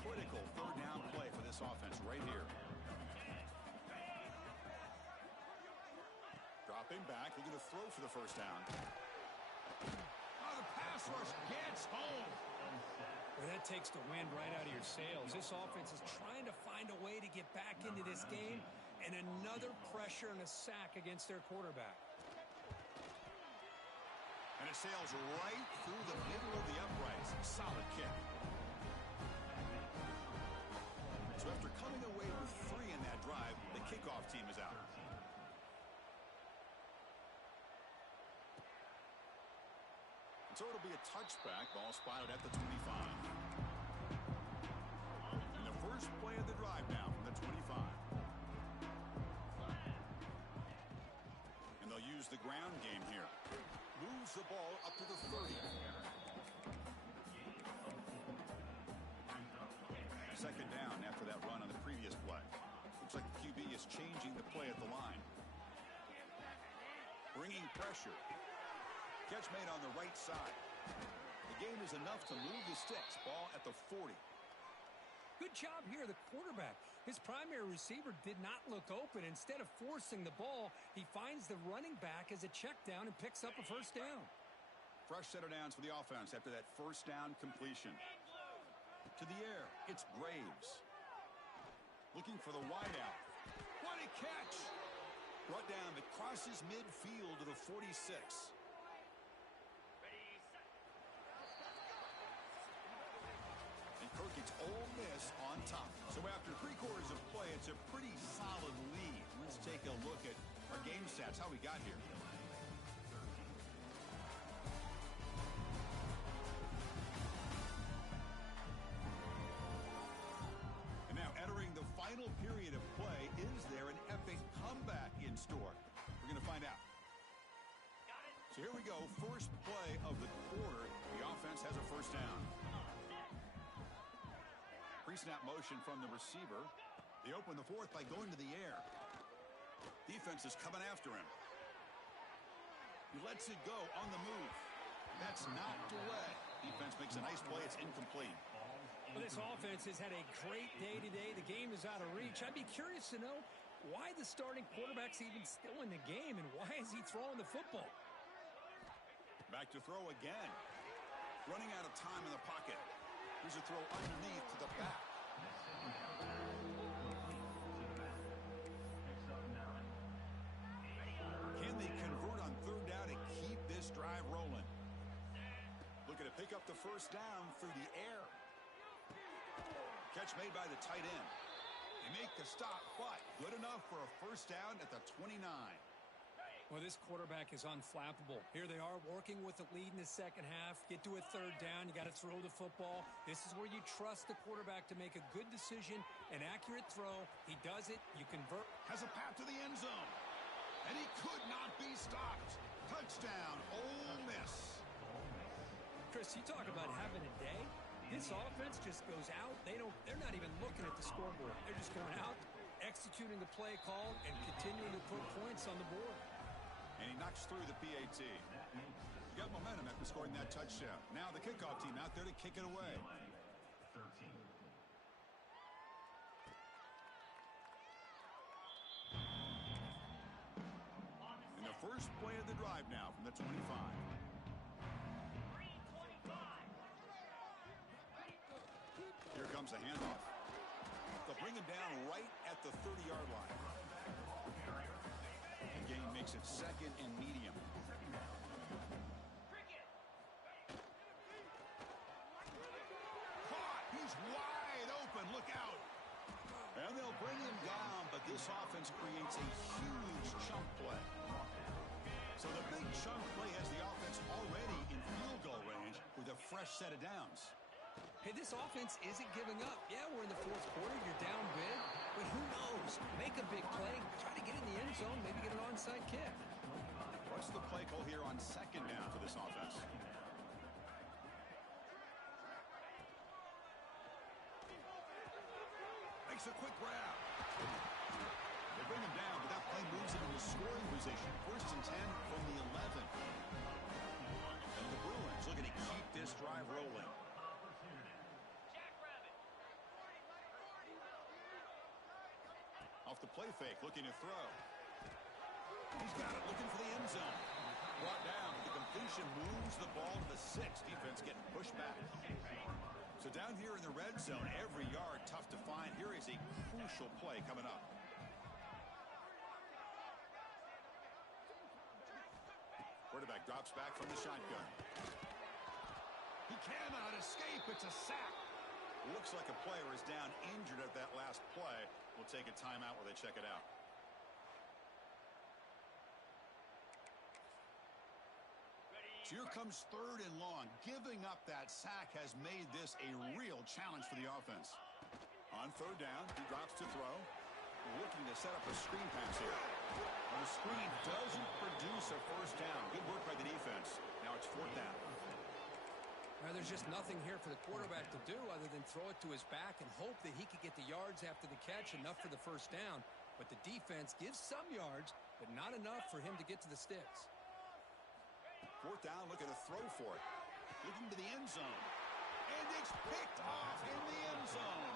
Critical 3rd down play for this offense right here. Dropping back, looking to throw for the 1st down. Oh, the pass rush gets home. Well, that takes the wind right out of your sails. This offense is trying to find a way to get back into this game, and another pressure and a sack against their quarterback. And it sails right through the middle of the uprights. Solid kick. So after coming away with 3 in that drive, the kickoff team is out. So it'll be a touchback. Ball spotted at the 25. And the first play of the drive now from the 25. And they'll use the ground game here. Moves the ball up to the 30. 2nd down after that run on the previous play. Looks like the QB is changing the play at the line. Bringing pressure. Catch made on the right side. The game is enough to move the sticks. Ball at the 40. Good job here, the quarterback. His primary receiver did not look open. Instead of forcing the ball, he finds the running back as a check down and picks up a 1st down. Fresh set of downs for the offense after that 1st down completion. To the air, it's Graves. Looking for the wideout. What a catch! Brought down that crosses midfield to the 46. And Kirk gets Ole Miss on top. So after 3 quarters of play, it's a pretty solid lead. Let's take a look at our game stats, how we got here. And now entering the final period of play, is there an epic comeback in store? We're going to find out. So here we go, first play of the quarter. The offense has a 1st down. Pre-snap motion from the receiver. They open the 4th by going to the air. Defense is coming after him. He lets it go on the move. That's knocked away. Defense makes a nice play. It's incomplete. Well, this offense has had a great day today. The game is out of reach. I'd be curious to know why the starting quarterback's even still in the game and why is he throwing the football? Back to throw again. Running out of time in the pocket. Here's a throw underneath to the back. Can they convert on third down and keep this drive rolling? Looking to pick up the first down through the air. Catch made by the tight end. They make the stop, but good enough for a first down at the 29. Well, this quarterback is unflappable. Here they are working with the lead in the second half. Get to a third down. You got to throw the football. This is where you trust the quarterback to make a good decision, an accurate throw. He does it. You convert. Has a path to the end zone. And he could not be stopped. Touchdown, Ole Miss. Chris, you talk about having a day. This offense just goes out. They're not even looking at the scoreboard. They're just going out, executing the play call, and continuing to put points on the board. And he knocks through the PAT. He got momentum after scoring that touchdown. Now the kickoff team out there to kick it away. In the first play of the drive now from the 25. Here comes the handoff. They'll bring him down right at the 30-yard line. The game makes it second and medium. Caught! He's wide open. Look out. And they'll bring him down, but this offense creates a huge chunk play. So the big chunk play has the offense already in field goal range with a fresh set of downs. Hey, this offense isn't giving up. Yeah, we're in the fourth quarter. You're down big. But who knows? Make a big play. Try to get in the end zone. Maybe get an onside kick. What's the play call here on second down for this offense? Makes a quick grab. They bring him down, but that play moves him into scoring position. First and 10 from the 11. And the Bruins looking to keep this drive rolling. Off the play fake, looking to throw. He's got it, looking for the end zone. Brought down, the completion moves the ball to the 6. Defense getting pushed back. So down here in the red zone, every yard tough to find. Here is a crucial play coming up. Quarterback drops back from the shotgun. He cannot escape. It's a sack. Looks like a player is down injured at that last play. We'll take a timeout while they check it out. So here comes third and long. Giving up that sack has made this a real challenge for the offense. On third down, he drops to throw. Looking to set up a screen pass here. And the screen doesn't produce a first down. Good work by the defense. Now it's fourth down. Now, there's just nothing here for the quarterback to do other than throw it to his back and hope that he could get the yards after the catch, enough for the first down. But the defense gives some yards, but not enough for him to get to the sticks. Fourth down, looking to throw for it. Looking to the end zone. And it's picked off in the end zone.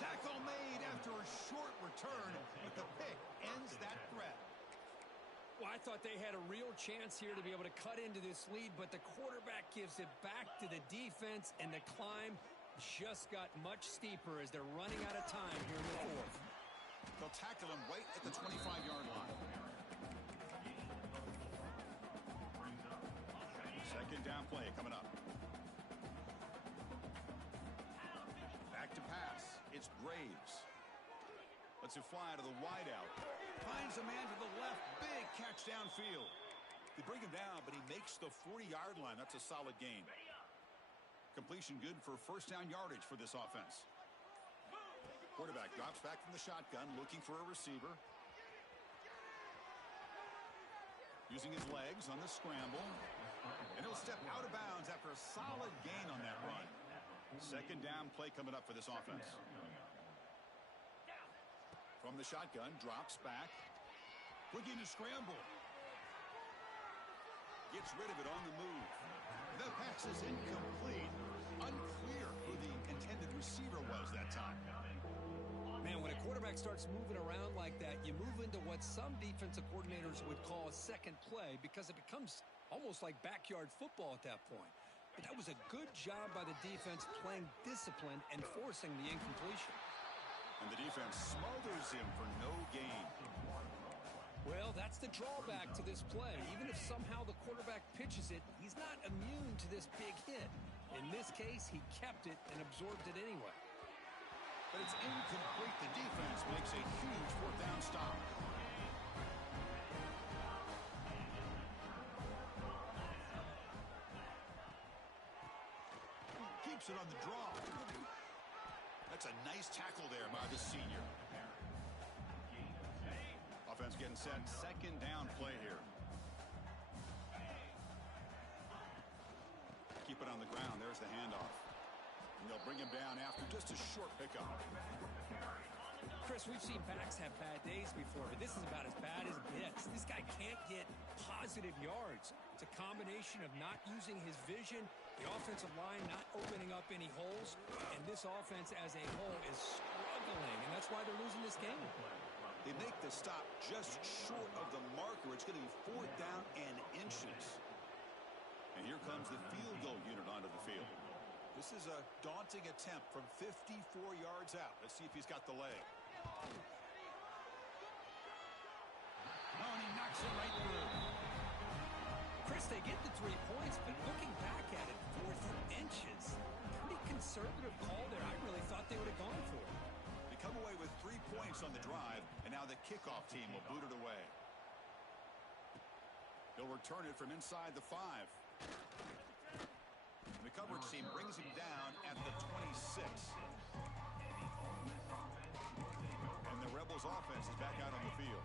Tackle made after a short return, but the pick ends that threat. Well, I thought they had a real chance here to be able to cut into this lead, but the quarterback gives it back to the defense, and the climb just got much steeper as they're running out of time here in the fourth. They'll tackle him right at the 25-yard line. Second down play coming up. Back to pass. It's Graves. Lets it fly to the wideout. Finds a man to the left. Big catch downfield. They bring him down, but he makes the 40-yard line. That's a solid gain. Completion good for first down yardage for this offense. Quarterback drops back from the shotgun, looking for a receiver. Using his legs on the scramble. And he'll step out of bounds after a solid gain on that run. Second down play coming up for this offense. From the shotgun, drops back. Looking to scramble. Gets rid of it on the move. The pass is incomplete. Unclear who the intended receiver was that time. Man, when a quarterback starts moving around like that, you move into what some defensive coordinators would call a second play because it becomes almost like backyard football at that point. but that was a good job by the defense playing discipline and forcing the incompletion. And the defense smothers him for no gain. Well, that's the drawback to this play. Even if somehow the quarterback pitches it, he's not immune to this big hit. In this case, he kept it and absorbed it anyway. But it's incomplete. The defense makes a huge fourth down stop. Keeps it on the draw. That's a nice tackle there by the senior. Offense getting set. Second down play here. Keep it on the ground. There's the handoff. And they'll bring him down after just a short pickup. Chris, we've seen backs have bad days before, but this is about as bad as it gets. This guy can't get positive yards. It's a combination of not using his vision, the offensive line not opening up any holes, and this offense as a whole is struggling, and that's why they're losing this game. They make the stop just short of the marker. It's going to be fourth down and inches. And here comes the field goal unit onto the field. This is a daunting attempt from 54 yards out. Let's see if he's got the leg. Oh, and he knocks it right through. Chris, they get the 3 points, but looking back at it, fourth inches, pretty conservative call there. I really thought they would have gone for it. They come away with 3 points on the drive, and now the kickoff team will boot it away. They'll return it from inside the 5. The coverage team brings him down at the 26. And the Rebels offense is back out on the field.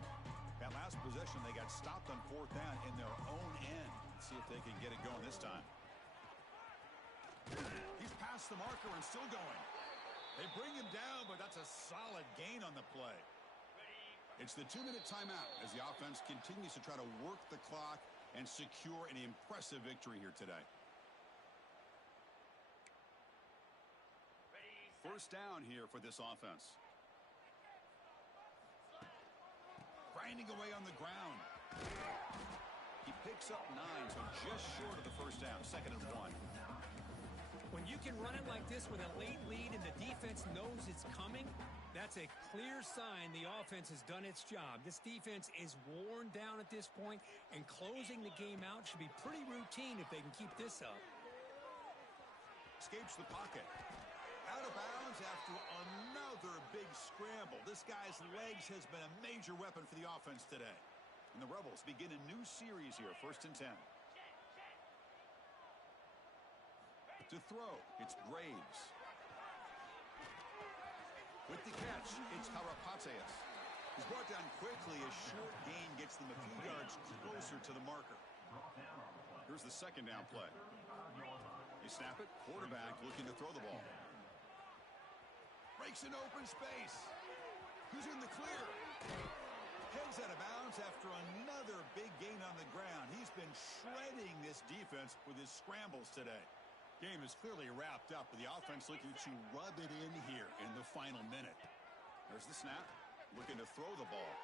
That last possession, they got stopped on fourth down in their own end. Let's see if they can get it going this time. He's past the marker and still going. They bring him down, but that's a solid gain on the play. It's the 2-minute timeout as the offense continues to try to work the clock and secure an impressive victory here today. First down here for this offense. Grinding away on the ground. He picks up 9, so just short of the first down. 2nd and 1. When you can run it like this with a late lead and the defense knows it's coming, that's a clear sign the offense has done its job. This defense is worn down at this point, and closing the game out should be pretty routine if they can keep this up. Escapes the pocket. Out of bounds after another big scramble. This guy's legs has been a major weapon for the offense today. And the Rebels begin a new series here, 1st and 10. To throw, it's Graves. With the catch, it's Karapatsias. He's brought down quickly. A short gain gets them a few yards closer to the marker. Here's the 2nd down play. They snap it. Quarterback looking to throw the ball. Breaks an open space. Who's in the clear? Heads out of bounds after another big gain on the ground. He's been shredding this defense with his scrambles today. Game is clearly wrapped up with the offense looking to rub it in here in the final minute. There's the snap. Looking to throw the ball.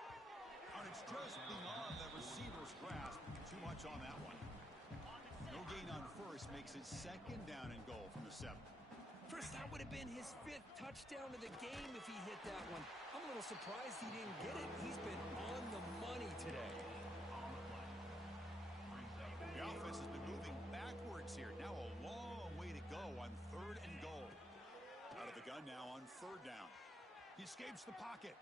And it's just beyond the receiver's grasp. Too much on that one. No gain on first makes it 2nd down and goal from the 7. Chris, that would have been his 5th touchdown of the game if he hit that one. I'm a little surprised he didn't get it. He's been on the money today. The offense has been moving backwards here. Now a long way to go on 3rd and goal. Out of the gun now on 3rd down. He escapes the pocket.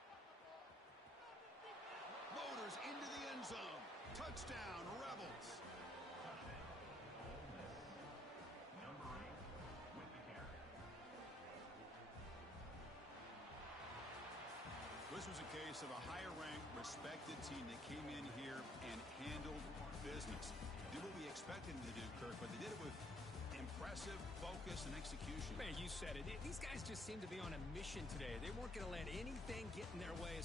Motors into the end zone. Touchdown, Rebels. This was a case of a higher-ranked, respected team that came in here and handled business. Did what we expected them to do, Kirk, but they did it with impressive focus and execution. Man, you said it. These guys just seem to be on a mission today. They weren't going to let anything get in their way.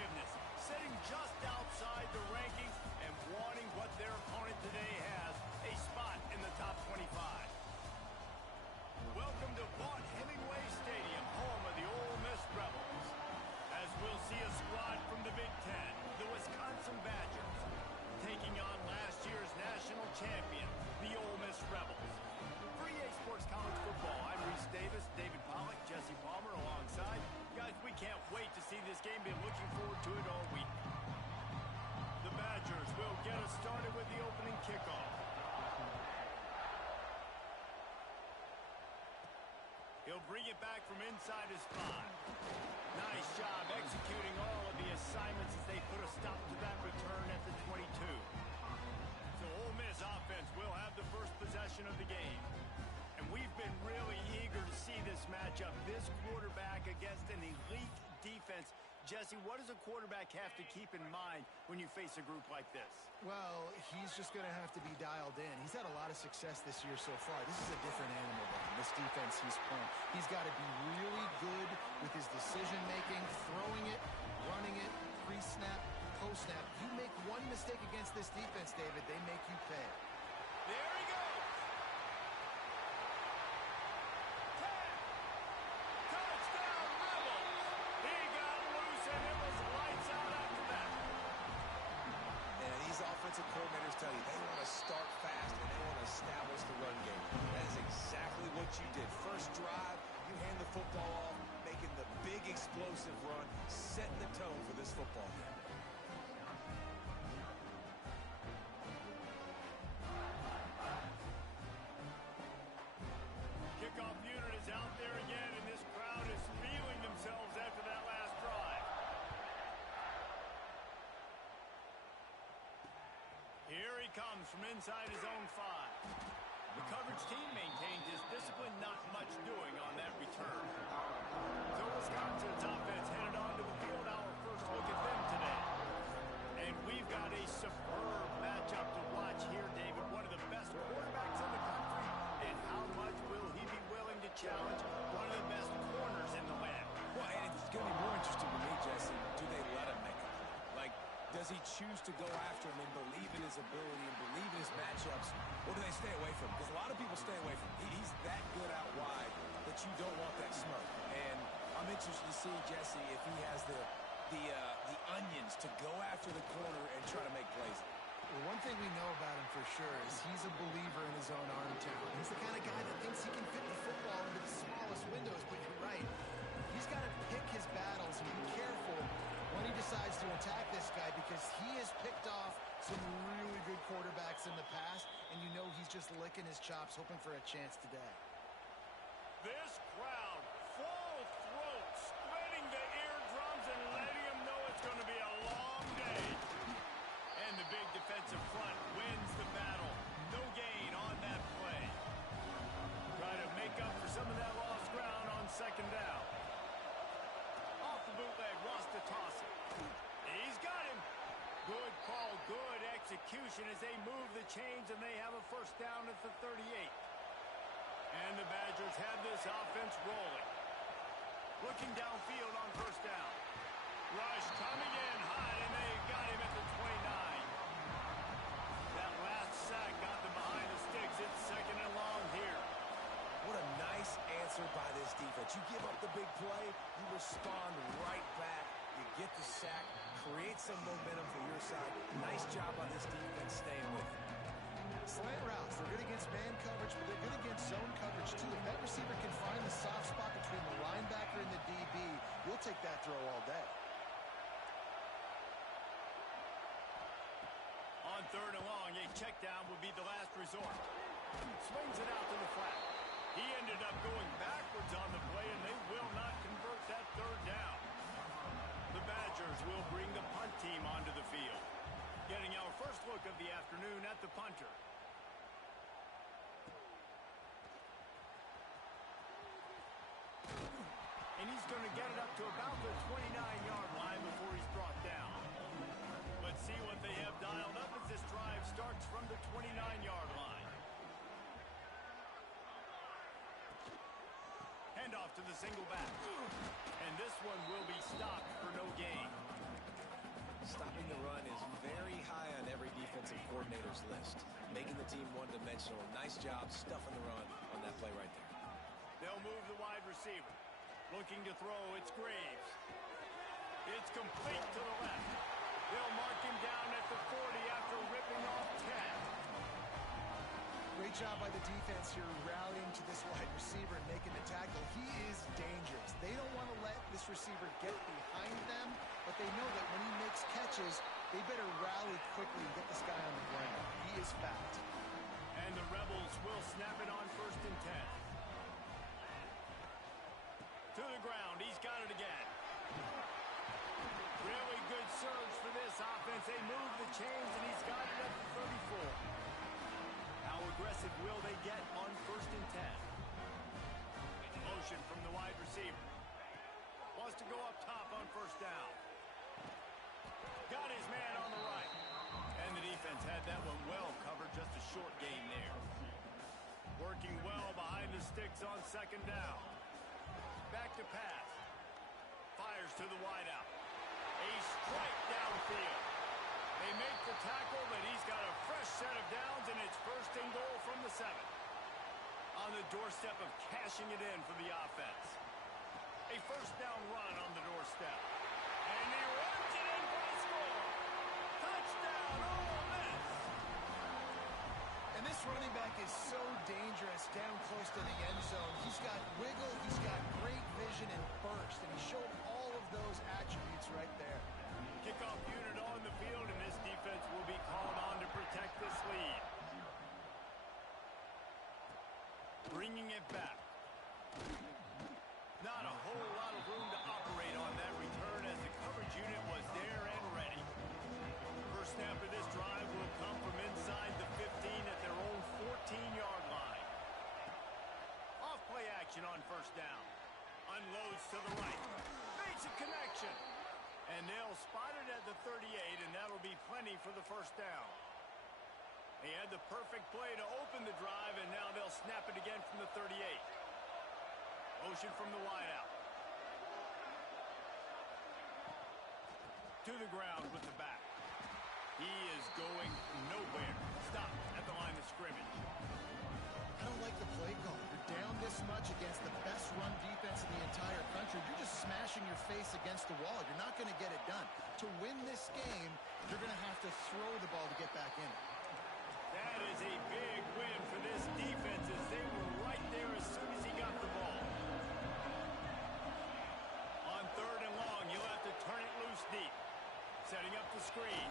forgiveness, sitting just outside the rankings and wanting what their opponent today has, a spot in the top 25. Welcome to Vaught Hemingway Stadium, home of the Ole Miss Rebels. As we'll see a squad from the Big Ten, the Wisconsin Badgers, taking on last year's national champion, the Ole Miss Rebels. For EA Sports College Football, I'm Reese Davis, David Pollack, Jesse Palmer alongside. Guys, we can't wait to see this game. Been looking forward to it all week. The Badgers will get us started with the opening kickoff. He'll bring it back from inside his 5. Nice job executing all of the assignments as they put a stop to that return at the 22. So Ole Miss offense will have the first possession of the game. And we've been really eager to see this matchup. This quarterback against an elite defense. Jesse, what does a quarterback have to keep in mind when you face a group like this? Well, he's just going to have to be dialed in. He's had a lot of success this year so far. This is a different animal than this defense he's playing. He's got to be really good with his decision-making, throwing it, running it, pre-snap, post-snap. You make one mistake against this defense, David, they make you pay. There he goes. 10. Touchdown, Rebels. He got loose, and it was lights out after that. And these offensive coordinators tell you they want to start fast and they want to establish the run game. That is exactly what you did. First drive, you hand the football off, making the big explosive run, setting the tone for this football game. Kickoff unit is out there again, and this crowd is feeling themselves after that last drive. Here he comes from inside his own 5. The coverage team maintained his discipline, not much doing on that return. So Wisconsin's offense headed onto the field. Our first look at them today. And we've got a superb matchup to watch here, David. One of the best quarterbacks in the country. And how much will he be willing to challenge one of the best corners in the land? Well, and it's going to be more interesting to me, Jesse. Do they let him make a play? Like, does he choose to go after him and believe in his ability and believe in his matchups, or do they stay away from him? Because a lot of people stay away from him. He's that good out wide that you don't want that smoke. And I'm interested to see, Jesse, if he has the onions to go after the corner and try to make plays. Well, one thing we know about him for sure is he's a believer in his own arm talent. He's the kind of guy that thinks he can fit the football into the smallest windows, but you're right. He's got to pick his battles and be careful when he decides to attack this guy, because he has picked off some really good quarterbacks in the past, and you know he's just licking his chops, hoping for a chance today. This crowd, full throat, splitting the eardrums and letting them know it's going to be a long day. And the big defensive front wins the battle. No gain on that play. Try to make up for some of that lost ground on second down. Off the bootleg, Ross to toss it. He's got him. Good call, good execution as they move the chains, and they have a first down at the 38. And the Badgers have this offense rolling. Looking downfield on first down. Rush coming in hot, and they got him at the 29. That last sack got them behind the sticks. It's second and long here. What a nice answer by this defense. You give up the big play, you respond right back. You get the sack, create some momentum for your side. Nice job on this defense staying with it. Slant routes, they're good against man coverage, but they're good against zone coverage too. If that receiver can find the soft spot between the linebacker and the DB, you'll take that throw all day. On third and long, a check down would be the last resort. Swings it out to the flat. He ended up going backwards on the play, and they will not convert that third down. The Badgers will bring the punt team onto the field. Getting our first look of the afternoon at the punter. And he's going to get it up to about the 29-yard line before he's brought down. Let's see what they have dialed up as this drive starts from the 29-yard line. Handoff to the single back. And this one will be stopped for no gain. Stopping the run is very high on every defensive coordinator's list. Making the team one-dimensional. Nice job stuffing the run on that play right there. They'll move the wide receiver. Looking to throw, it's Graves. It's complete to the left. They'll mark him down at the 40 after ripping off 10. Great job by the defense here rallying to this wide receiver and making the tackle. He is dangerous. They don't want to let this receiver get behind them, but they know that when he makes catches, they better rally quickly and get this guy on the ground. He is fast. And the Rebels will snap it on 1st and 10. To the ground. He's got it again. Really good surge for this offense. They move the chains, and he's got it at the 34. How aggressive will they get on 1st and 10? Motion from the wide receiver. Wants to go up top on 1st down. Got his man on the right. And the defense had that one well covered. Just a short gain there. Working well behind the sticks on 2nd down. Back to pass. Fires to the wideout. A strike downfield. They make the tackle, but he's got a fresh set of downs, and it's 1st and goal from the 7. On the doorstep of cashing it in for the offense. A 1st down run on the doorstep. And he runs it in for the score. Touchdown, Ole Miss. And this running back is so dangerous down close to the end zone. He's got wiggle, he's got great vision and burst, and he showed all of those attributes right there. Kickoff unit on the field, and this defense will be called on to protect this lead. Bringing it back. Not a whole lot of room to operate on that return as the coverage unit was there and ready. First snap of this drive will come from inside the 15 at their own 14-yard line. Off play action on 1st down. Unloads to the right. Makes a connection. And they'll spot it at the 38, and that'll be plenty for the 1st down. They had the perfect play to open the drive, and now they'll snap it again from the 38. Motion from the wideout. To the ground with the back. He is going nowhere. Stop at the line of scrimmage. I don't like the play call. You're down this much against the best run defense in the entire country. You're just smashing your face against the wall. You're not going to get it done. To win this game, you're going to have to throw the ball to get back in it. That is a big win for this defense as they were right there as soon as he got the ball. On 3rd and long, you'll have to turn it loose deep. Setting up the screen.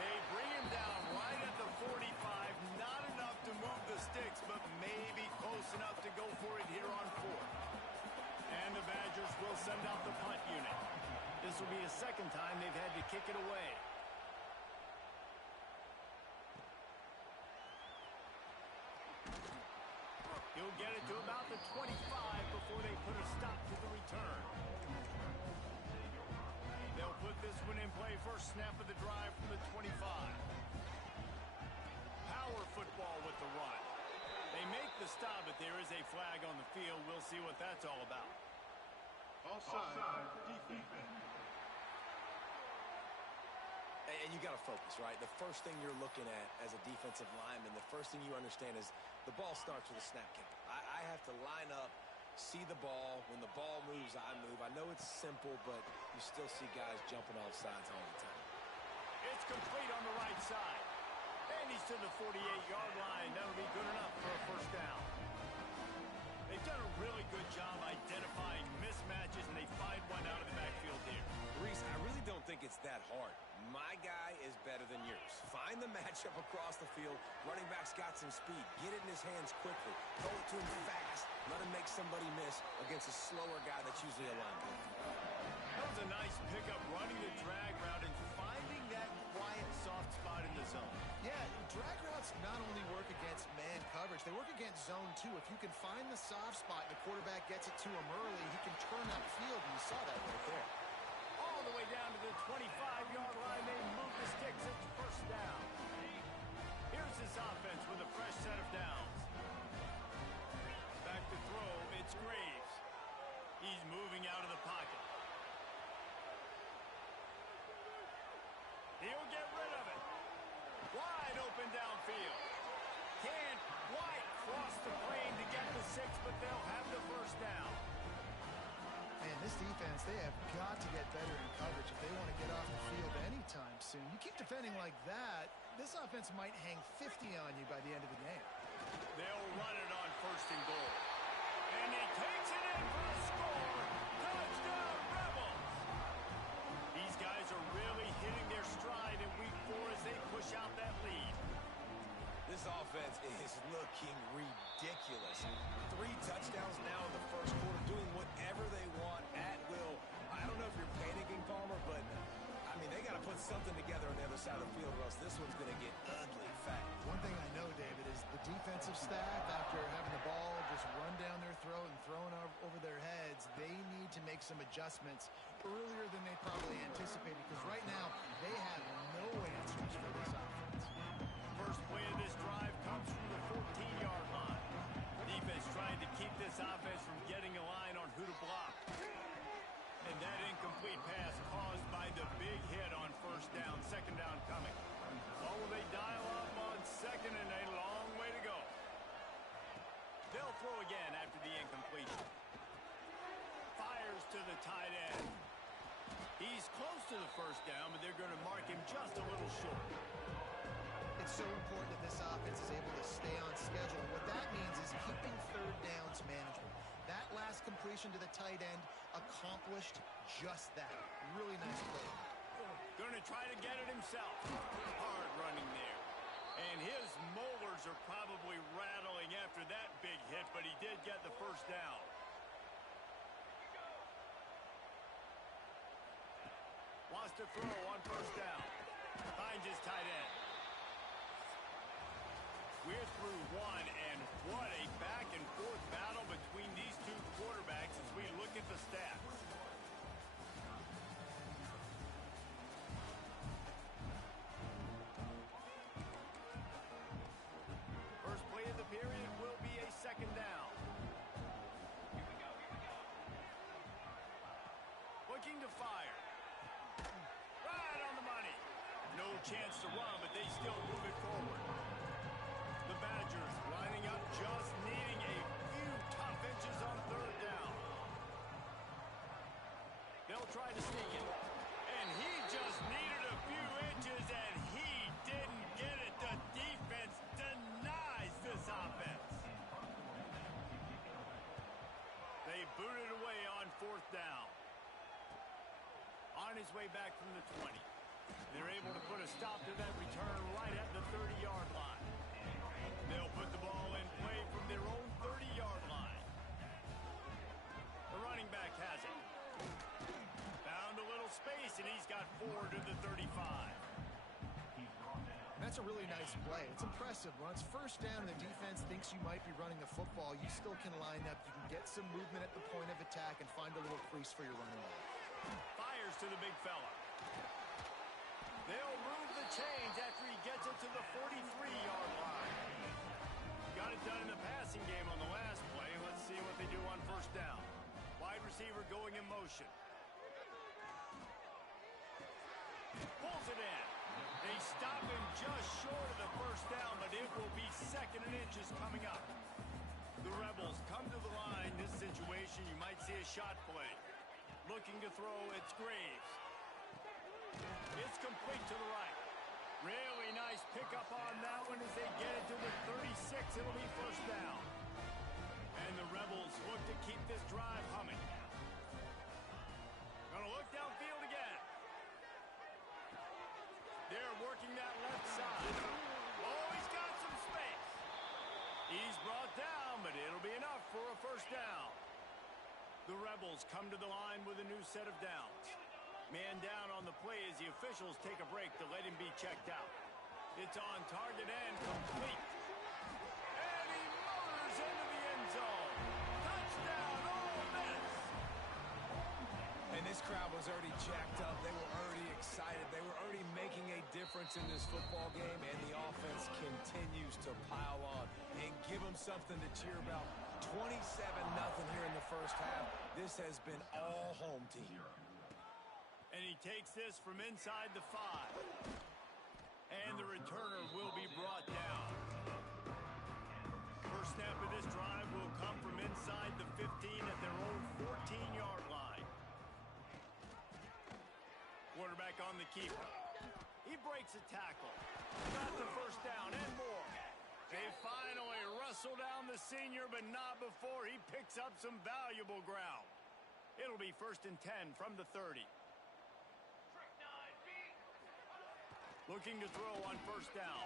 They bring him down right at the 45. Not enough to move the sticks, but maybe close enough to go for it here on 4th. And the Badgers will send out the punt unit. This will be a 2nd time they've had to kick it away. He'll get it to about the 25 before they put a stop to the return. They'll put this one in play. First snap of the drive from the 25. Power football with the run. They make the stop, but there is a flag on the field. We'll see what that's all about. Offside, defense. And you got to focus, right? The first thing you're looking at as a defensive lineman, the first thing you understand is the ball starts with a snap kick. I have to line up, see the ball. When the ball moves, I move. I know it's simple, but you still see guys jumping off sides all the time. It's complete on the right side. And he's to the 48-yard line. That'll be good enough for a 1st down. They've done a really good job identifying mismatches, and they find one out of the backfield here. Reese, I really don't think it's that hard. My guy is better than yours. Find the matchup across the field. Running back's got some speed. Get it in his hands quickly. Throw it to him fast. Let him make somebody miss against a slower guy that's usually a linebacker. That was a nice pickup, running the drag route and finding that quiet, soft spot in the zone. Yeah, drag routes not only work against man coverage, they work against zone too. If you can find the soft spot and the quarterback gets it to him early, he can turn upfield, and you saw that right there. All the way down to the 25-yard line. They move the sticks at the 1st down. Here's this offense with a fresh set of downs. Back to throw, it's Graves. He's moving out of the pocket. field. Can't quite cross the plane to get the 6, but they'll have the first down. Man, this defense, they have got to get better in coverage if they want to get off the field anytime soon. You keep defending like that, this offense might hang 50 on you by the end of the game. They'll run it on 1st and goal. And he takes it in for a score. Touchdown, Rebels! These guys are really hitting their stride in week 4 as they push out that lead. This offense is looking ridiculous. 3 touchdowns now in the first quarter, doing whatever they want at will. I don't know if you're panicking, Palmer, but, I mean, they got to put something together on the other side of the field, or else this one's going to get ugly fast. One thing I know, David, is the defensive staff, after having the ball just run down their throat and thrown over their heads, they need to make some adjustments earlier than they probably anticipated, because right now they have no answers for this offense. First play of this drive comes from the 14-yard line. Defense trying to keep this offense from getting a line on who to block. And that incomplete pass caused by the big hit on 1st down. 2nd down coming. Or will they dial up on 2nd and a long way to go? They'll throw again after the incompletion. Fires to the tight end. He's close to the 1st down, but they're going to mark him just a little short. It's so important that this offense is able to stay on schedule. What that means is keeping 3rd downs manageable. That last completion to the tight end accomplished just that. Really nice play. Going to try to get it himself. Hard running there. And his molars are probably rattling after that big hit, but he did get the 1st down. Wants to throw on 1st down. Finds his tight end. We're through one, and what a back-and-forth battle between these two quarterbacks as we look at the stats. First play of the period will be a 2nd down. Looking to fire. Right on the money. No chance to run, but they still move it forward. The Badgers lining up, just needing a few tough inches on 3rd down. They'll try to sneak it. And he just needed a few inches, and he didn't get it. The defense denies this offense. They boot it away on 4th down. On his way back from the 20. They're able to put a stop to that return right at the 30-yard line. They'll put the ball in play from their own 30-yard line. The running back has it. Found a little space, and he's got 4 to the 35. That's a really nice play. It's impressive. When it's 1st down and the defense thinks you might be running the football, you still can line up. You can get some movement at the point of attack and find a little crease for your running back. Fires to the big fella. They'll move the chains after he gets it to the 43-yard line. Got it done in the passing game on the last play. Let's see what they do on 1st down. Wide receiver going in motion. Pulls it in. They stop him just short of the 1st down, but it will be 2nd and inches coming up. The Rebels come to the line. This situation, you might see a shot play. Looking to throw, it's Graves. It's complete to the right. Really nice pickup on that one as they get it to the 36. It'll be 1st down. And the Rebels look to keep this drive humming. Gonna look downfield again. They're working that left side. Oh, he's got some space. He's brought down, but it'll be enough for a 1st down. The Rebels come to the line with a new set of downs. Man down on the play as the officials take a break to let him be checked out. It's on target and complete. And he motors into the end zone. Touchdown, Ole Miss. And this crowd was already jacked up. They were already excited. They were already making a difference in this football game, and the offense continues to pile on and give them something to cheer about. 27-0 here in the 1st half. This has been all home team. And he takes this from inside the 5. And the returner will be brought down. First snap of this drive will come from inside the 15 at their own 14-yard line. Quarterback on the keeper. He breaks a tackle. Got the first down and more. They finally wrestle down the senior, but not before he picks up some valuable ground. It'll be 1st and 10 from the 30. Looking to throw on first down.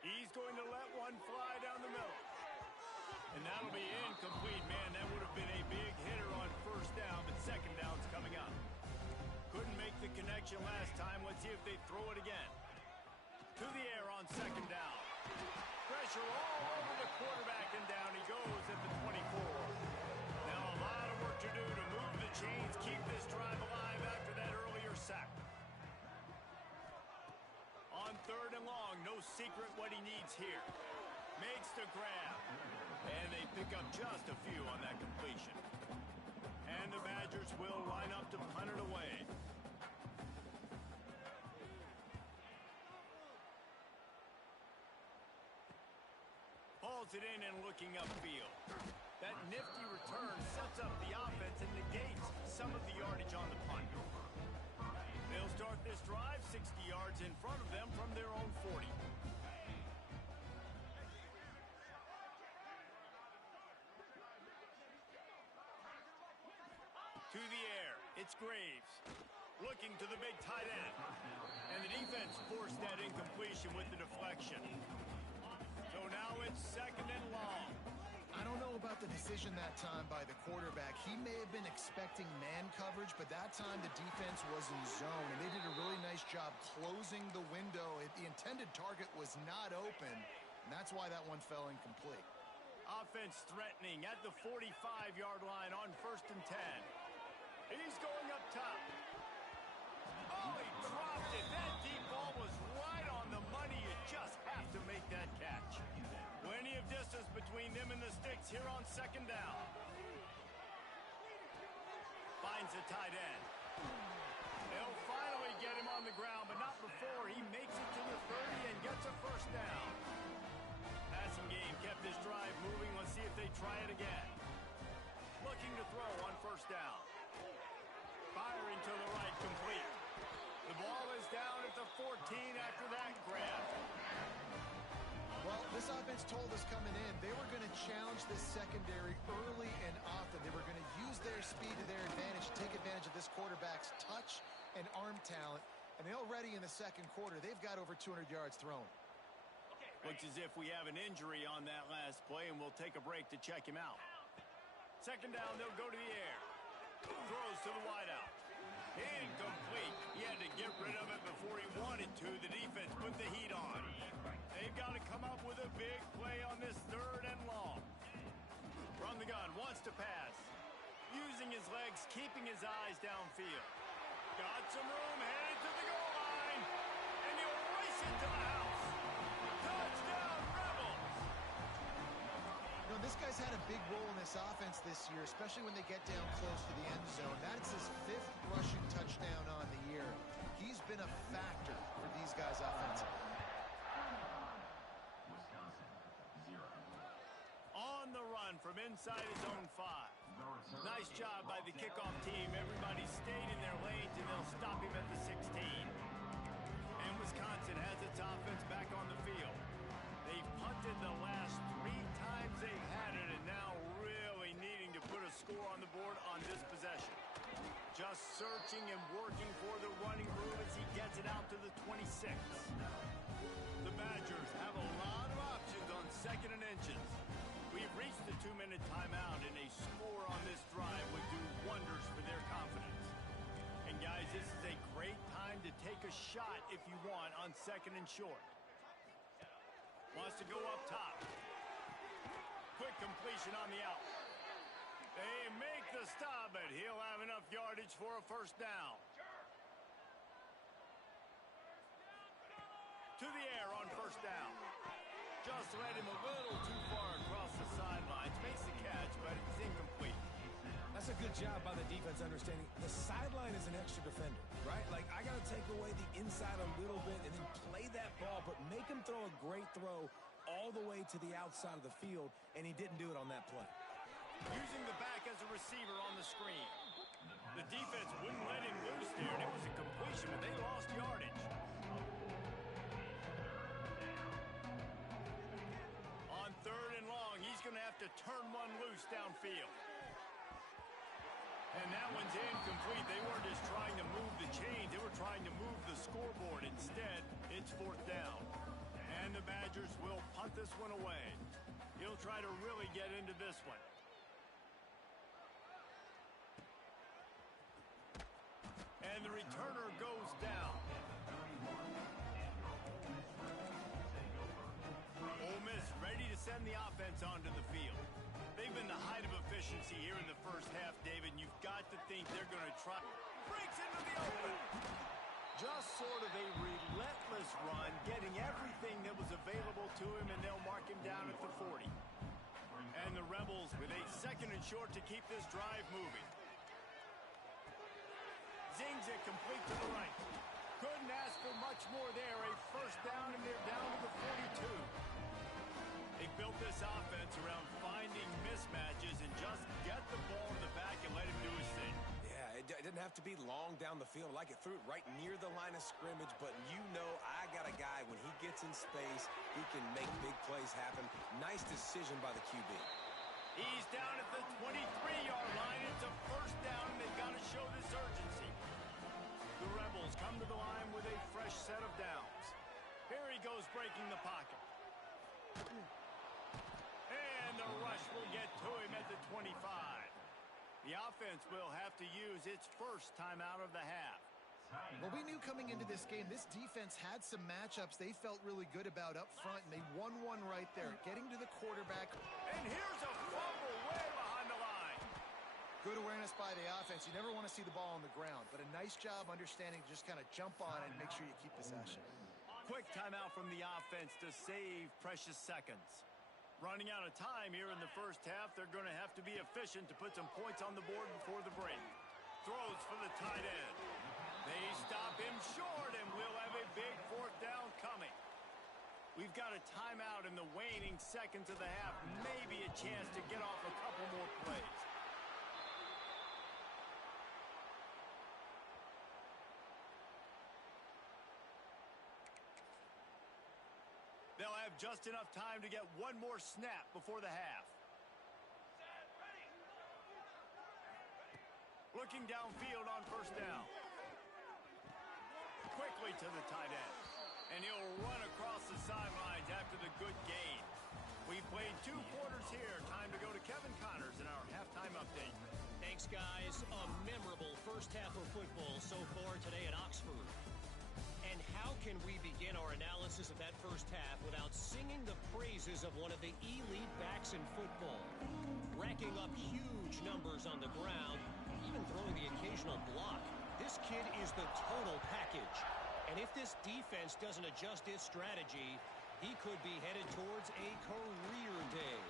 He's going to let one fly down the middle. And that'll be incomplete. Man, that would have been a big hitter on first down, but second down's coming up. Couldn't make the connection last time. Let's see if they throw it again. To the air on second down. Pressure all over the quarterback, and down he goes at the 24. Now a lot of work to do to move the chains, keep this drive alive after that earlier sack. On 3rd and long, no secret what he needs here. Makes the grab. And they pick up just a few on that completion. And the Badgers will line up to punt it away. Hauls it in and looking upfield. That nifty return sets up the offense and negates some of the yardage on the punt. They'll start this drive 60 yards in front of them from their own 40. To the air, it's Graves. Looking to the big tight end. And the defense forced that incompletion with the deflection. So now it's 2nd and long. I don't know about the decision that time by the quarterback. He may have been expecting man coverage, but that time the defense was in zone, and they did a really nice job closing the window. The intended target was not open, and that's why that one fell incomplete. Offense threatening at the 45-yard line on 1st and 10. He's going up top. Oh, he dropped it. That deep ball was right on the money. You just have to make that catch. Plenty of distance between them and the sticks here on 2nd down. Finds a tight end. They'll finally get him on the ground, but not before he makes it to the 30 and gets a first down. Passing game kept this drive moving. Let's see if they try it again. Looking to throw on first down. Firing to the right, complete. The ball is down at the 14 after that grab. Well, this offense told us coming in they were going to challenge this secondary early and often. They were going to use their speed to their advantage, take advantage of this quarterback's touch and arm talent. And already in the 2nd quarter, they've got over 200 yards thrown. Looks as if we have an injury on that last play, and we'll take a break to check him out. 2nd down, they'll go to the air. Throws to the wideout. Incomplete. He had to get rid of it before he wanted to. The defense put the heat on. They've got to come up with a big play on this 3rd and long. From the gun, wants to pass. Using his legs, keeping his eyes downfield. Got some room, headed to the goal line. And he'll race it to the house. Touchdown, Rebels! You know, this guy's had a big role in this offense this year, especially when they get down close to the end zone. That's his 5th rushing touchdown on the year. He's been a factor for these guys offensively. On the run from inside his own 5. Nice job by the kickoff team. Everybody stayed in their lanes, and they'll stop him at the 16. And Wisconsin has its offense back on the field. They've punted the last 3 times they've had it, and now really needing to put a score on the board on this possession. Just searching and working for the running room as he gets it out to the 26. The Badgers have a lot of options on 2nd and inches. We've reached the 2-minute timeout, and a score on this drive would do wonders for their confidence. And guys, this is a great time to take a shot if you want on 2nd and short. Wants to go up top. Quick completion on the out. They make the stop, but he'll have enough yardage for a first down. To the air on first down. Just led him a little too far across the sidelines. Makes the catch, but it's incomplete. That's a good job by the defense understanding the sideline is an extra defender, right? Like, I got to take away the inside a little bit and then play that ball, but make him throw a great throw all the way to the outside of the field, and he didn't do it on that play. Using the back as a receiver on the screen. The defense wouldn't let him loose there, and it was a completion, but they lost yardage. On 3rd and long, he's going to have to turn one loose downfield. And that one's incomplete. They weren't just trying to move the chains. They were trying to move the scoreboard. Instead, it's 4th down. And the Badgers will punt this one away. He'll try to really get into this one. And the returner goes down. Ole Miss ready to send the offense onto the field. They've been the height of efficiency here in the first half, David. You've got to think they're going to try. Breaks into the open. Just sort of a relentless run, getting everything that was available to him, and they'll mark him down at the 40. And the Rebels with a 2nd and short to keep this drive moving. Zings it complete to the right. Couldn't ask for much more there. A 1st down, and they're down to the 42. They built this offense around finding mismatches and just get the ball in the back and let him do his thing. Yeah, it didn't have to be long down the field. Like, it threw it right near the line of scrimmage, but you know I got a guy, when he gets in space, he can make big plays happen. Nice decision by the QB. He's down at the 23-yard line. It's a 1st down, and they've got to show this urgency. The Rebels come to the line with a fresh set of downs. Here he goes breaking the pocket. And the rush will get to him at the 25. The offense will have to use its 1st timeout of the half. Well, we knew coming into this game, this defense had some matchups they felt really good about up front, and they won one right there, getting to the quarterback. And here's a fumble way behind the line. Good awareness by the offense. You never want to see the ball on the ground, but a nice job understanding to just kind of jump on it and make sure you keep possession. Quick timeout from the offense to save precious seconds. Running out of time here in the first half, they're going to have to be efficient to put some points on the board before the break. Throws for the tight end. They stop him short, and we'll have a big 4th down coming. We've got a timeout in the waning seconds of the half. Maybe a chance to get off a couple more plays. They'll have just enough time to get one more snap before the half. Looking downfield on 1st down. Quickly to the tight end. And he'll run across the sidelines after the good gain. We've played 2 quarters here. Time to go to Kevin Connors in our halftime update. Thanks, guys. A memorable first half of football so far today at Oxford. And how can we begin our analysis of that first half without singing the praises of one of the elite backs in football? Racking up huge numbers on the ground, even throwing the occasional block. This kid is the total package. And if this defense doesn't adjust its strategy, he could be headed towards a career day.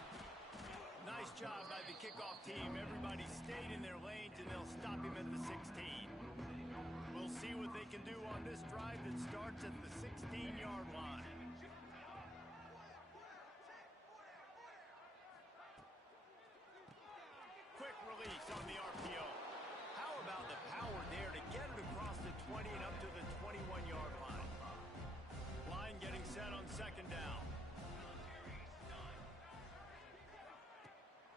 Nice job by the kickoff team. Everybody stayed in their lanes, and they'll stop him at the 16. We'll see what they can do on this drive that starts at the 16-yard line. Quick release on the RPO. How about the power there to get it across the 20 and up to the 21-yard line? Line getting set on 2nd down.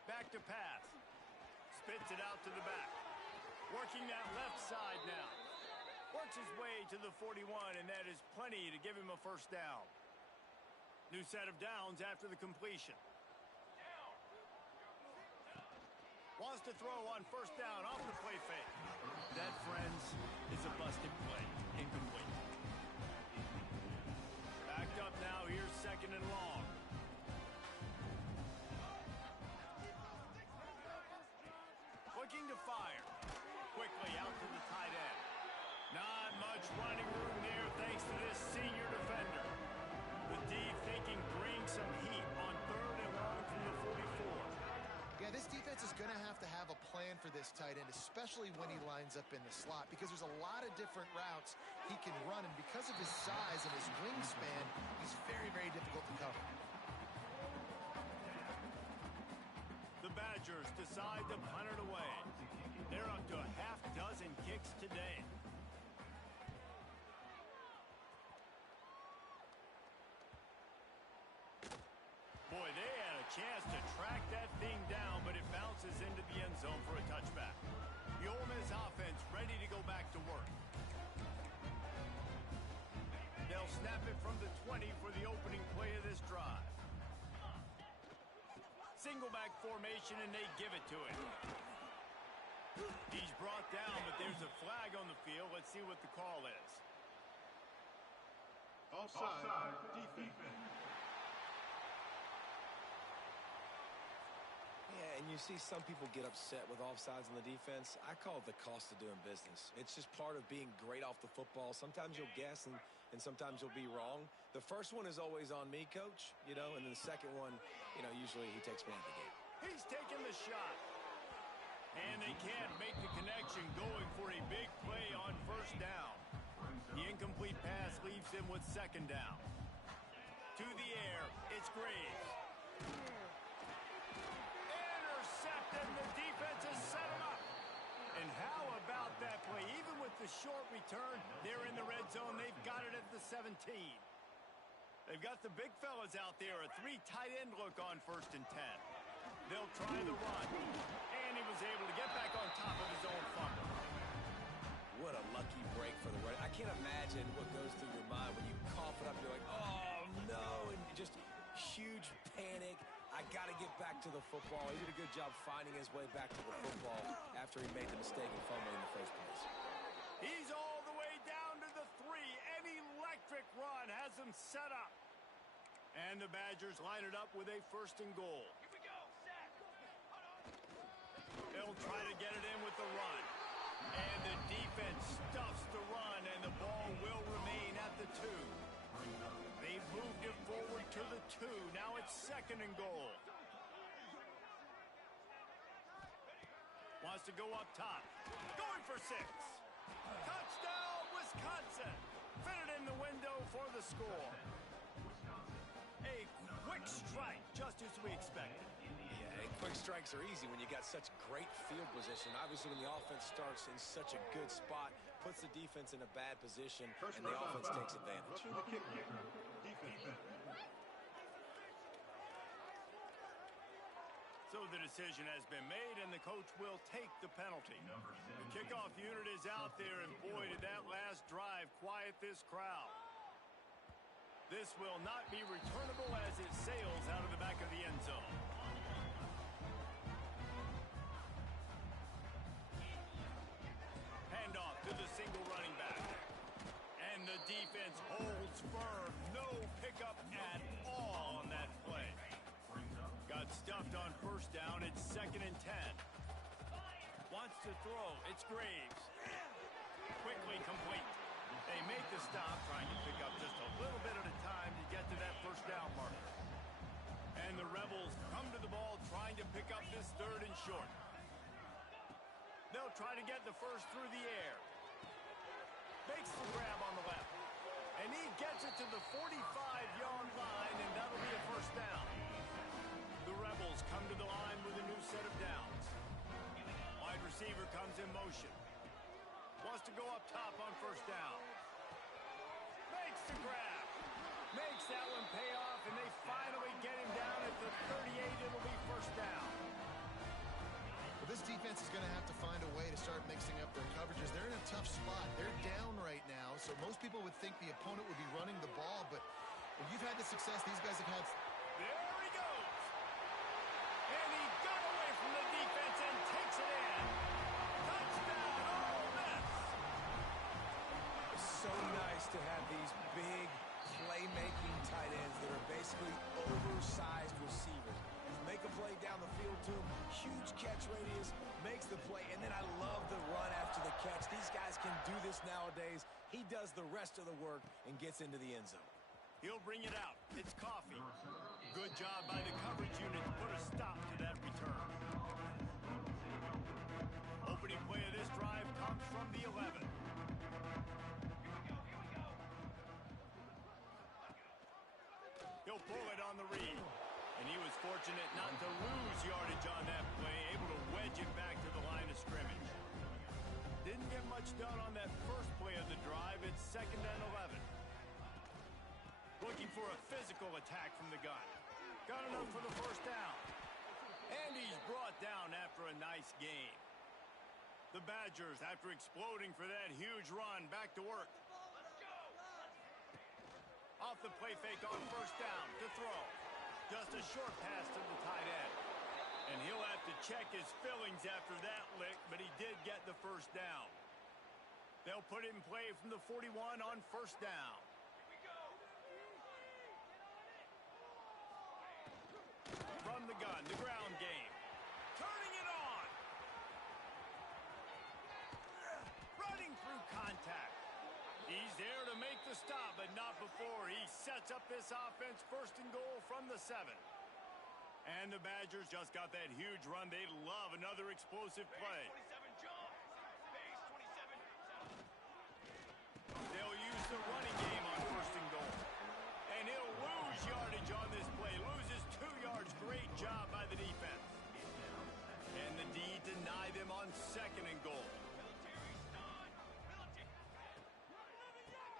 Back to pass. Spits it out to the back. Working that left side now. Works his way to the 41, and that is plenty to give him a 1st down. New set of downs after the completion. Wants to throw on 1st down off the play fake. That, friends, is a busted play. Incomplete. Backed up now. Here's 2nd and long. Looking to fire. Quickly out to the tight end. Not much running room there thanks to this senior defender. The D thinking bring some heat on 3rd and long from the 44. Yeah, this defense is going to have a plan man for this tight end, especially when he lines up in the slot, because there's a lot of different routes he can run, and because of his size and his wingspan, he's very, very difficult to cover. The Badgers decide to punt it away. They're up to a half dozen kicks today. Boy, they had a chance to track that thing down, but it bounces into the end zone for a touchback. The Ole Miss offense ready to go back to work. They'll snap it from the 20 for the opening play of this drive. Single back formation, and they give it to him. He's brought down, but there's a flag on the field. Let's see what the call is. Offside, defense. Yeah, and you see some people get upset with offsides on the defense. I call it the cost of doing business. It's just part of being great off the football. Sometimes you'll guess, and sometimes you'll be wrong. The first one is always on me, Coach, and then the second one, usually he takes me out of the game. He's taking the shot. And they can't make the connection, going for a big play on first down. The incomplete pass leaves him with second down. To the air, it's Graves. Intercepted, the defense has set him up. And how about that play? Even with the short return, they're in the red zone. They've got it at the 17. They've got the big fellas out there. A 3 tight end look on 1st and 10. They'll try the run. And he was able to get back on top of his own fumble. What a lucky break for the run. I can't imagine what goes through your mind when you cough it up. You're like, oh, no. And just huge panic. I got to get back to the football. He did a good job finding his way back to the football after he made the mistake and fumble in the first place. He's all the way down to the 3. An electric run has him set up. And the Badgers line it up with a 1st and goal. Here we go, set. They'll try to get it in with the run. And the defense stuffs the run, and the ball will remain at the 2. They've moved it forward to the 2. Now it's 2nd and goal. Wants to go up top. Going for 6. Touchdown, Wisconsin. Fit it in the window for the score. A quick strike, just as we expected. Yeah, and quick strikes are easy when you got such great field position. Obviously, when the offense starts in such a good spot, puts the defense in a bad position, and the offense takes advantage. So the decision has been made, and the coach will take the penalty. The kickoff unit is out there, and boy, did that last drive quiet this crowd. This will not be returnable as it sails out of the back of the end zone. Handoff to the single running back. And the defense holds firm. No pickup at all on that play. Got stuffed on 1st down. It's 2nd and 10. Wants to throw. It's Graves. Quickly complete. They make the stop, trying to pick up just a little bit at a time to get to that 1st down marker. And the Rebels come to the ball trying to pick up this 3rd and short. They'll try to get the 1st through the air. Makes the grab on the left. And he gets it to the 45-yard line, and that'll be a 1st down. The Rebels come to the line with a new set of downs. Wide receiver comes in motion. Wants to go up top on 1st down. Makes the grab. Makes that one pay off, and they finally get him down at the 38. It'll be 1st down. Well, this defense is going to have to find a way to start mixing up their coverages. They're in a tough spot. They're down right now, so most people would think the opponent would be running the ball, but when you've had the success these guys have had. There he goes. And he got away from the defense and takes it in. Touchdown, Ole Miss. It's so nice to have these big playmaking tight ends that are basically oversized receivers. You make a play down the field to him, huge catch radius, makes the play, and then I love the run after the catch. These guys can do this nowadays. He does the rest of the work and gets into the end zone. He'll bring it out. It's Coffee. Good job by the coverage unit to put a stop to that return. He'll pull it on the read. And he was fortunate not to lose yardage on that play, able to wedge it back to the line of scrimmage. Didn't get much done on that first play of the drive. It's 2nd and 11. Looking for a physical attack from the gun. Got enough for the first down. And he's brought down after a nice gain. The Badgers, after exploding for that huge run, back to work. Off the play fake on first down to throw. Just a short pass to the tight end. And he'll have to check his fillings after that lick, but he did get the first down. They'll put it in play from the 41 on first down. From the gun, the ground game. Turning it on. Running through contact. He's there to make the stop, but not before he sets up this offense 1st and goal from the 7. And the Badgers just got that huge run. They love another explosive play. They'll use the running game on 1st and goal. And he'll lose yardage on this play. Loses 2 yards. Great job by the defense. And the D deny them on 2nd and goal.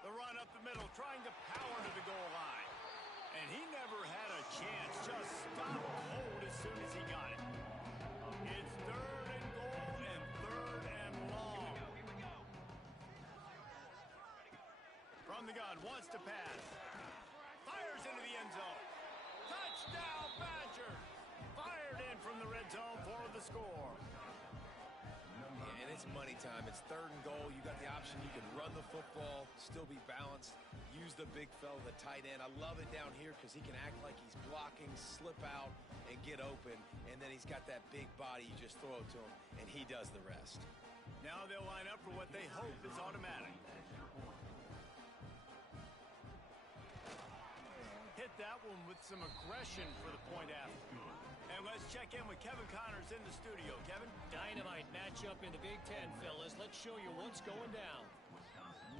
The run up the middle, trying to power to the goal line. And he never had a chance. Just stopped cold as soon as he got it. It's 3rd and goal and 3rd and long. From the gun, wants to pass. Fires into the end zone. Touchdown, Badgers! Fired in from the red zone for the score. Yeah, and it's money time. It's 3rd and goal. You got the option. You can run the football, still be balanced, use the big fella, the tight end. I love it down here because he can act like he's blocking, slip out, and get open. And then he's got that big body. You just throw it to him, and he does the rest. Now they'll line up for what they hope is automatic. Hit that one with some aggression for the point after. And let's check in with Kevin Connors in the studio. Kevin? Dynamite matchup in the Big Ten, fellas. Let's show you what's going down.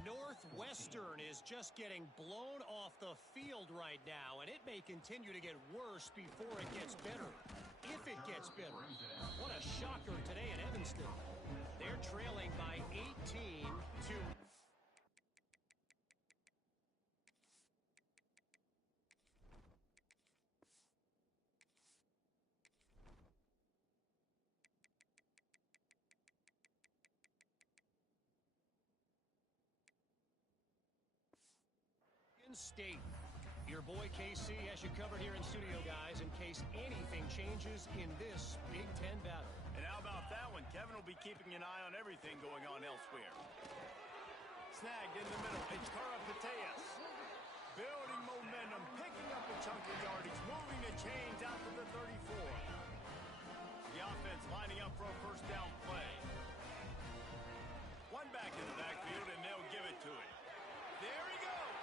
Northwestern is just getting blown off the field right now, and it may continue to get worse before it gets better. If it gets better. What a shocker today in Evanston. They're trailing by 18 to... State. Your boy KC has you covered here in studio, guys, in case anything changes in this Big Ten battle. And how about that one? Kevin will be keeping an eye on everything going on elsewhere. Snagged in the middle. It's Karapateas. Building momentum, picking up a chunk of yardage, moving the chains out to the 34. The offense lining up for a first down play. One back in the backfield, and they'll give it to it. There he goes.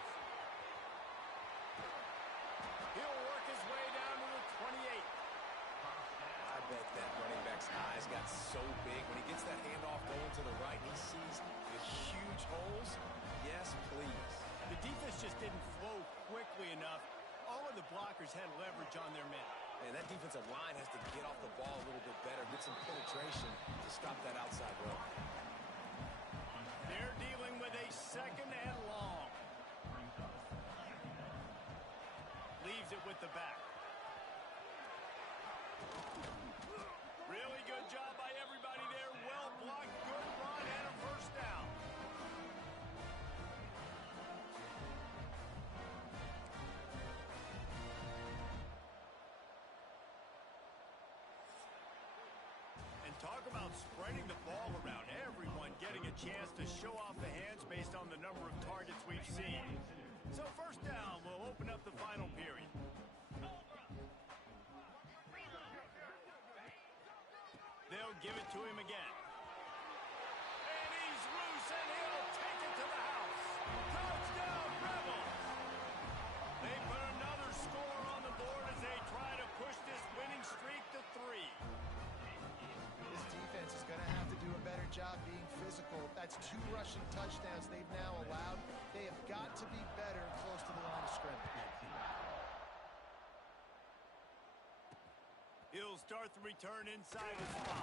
He'll work his way down to the 28. I bet that running back's eyes got so big when he gets that handoff going to the right. He sees the huge holes. Yes, please. The defense just didn't flow quickly enough. All of the blockers had leverage on their men. And that defensive line has to get off the ball a little bit better, get some penetration to stop that outside run. They're dealing with a 2nd and long. Leaves it with the back. Really good job by everybody there. Well blocked, good run, and a first down. And talk about spreading the ball around. Everyone getting a chance to show off the hands based on the number of targets we've seen. So first down will open up the final period. They'll give it to him again. And he's loose, and he'll take it to the house. Touchdown, Rebels! They put another score on the board as they try to push this winning streak to 3. This defense is going to have to do a better job being physical. That's 2 rushing touchdowns they've now allowed. They have got to be better close to the line of scrimmage. start the return inside his 5.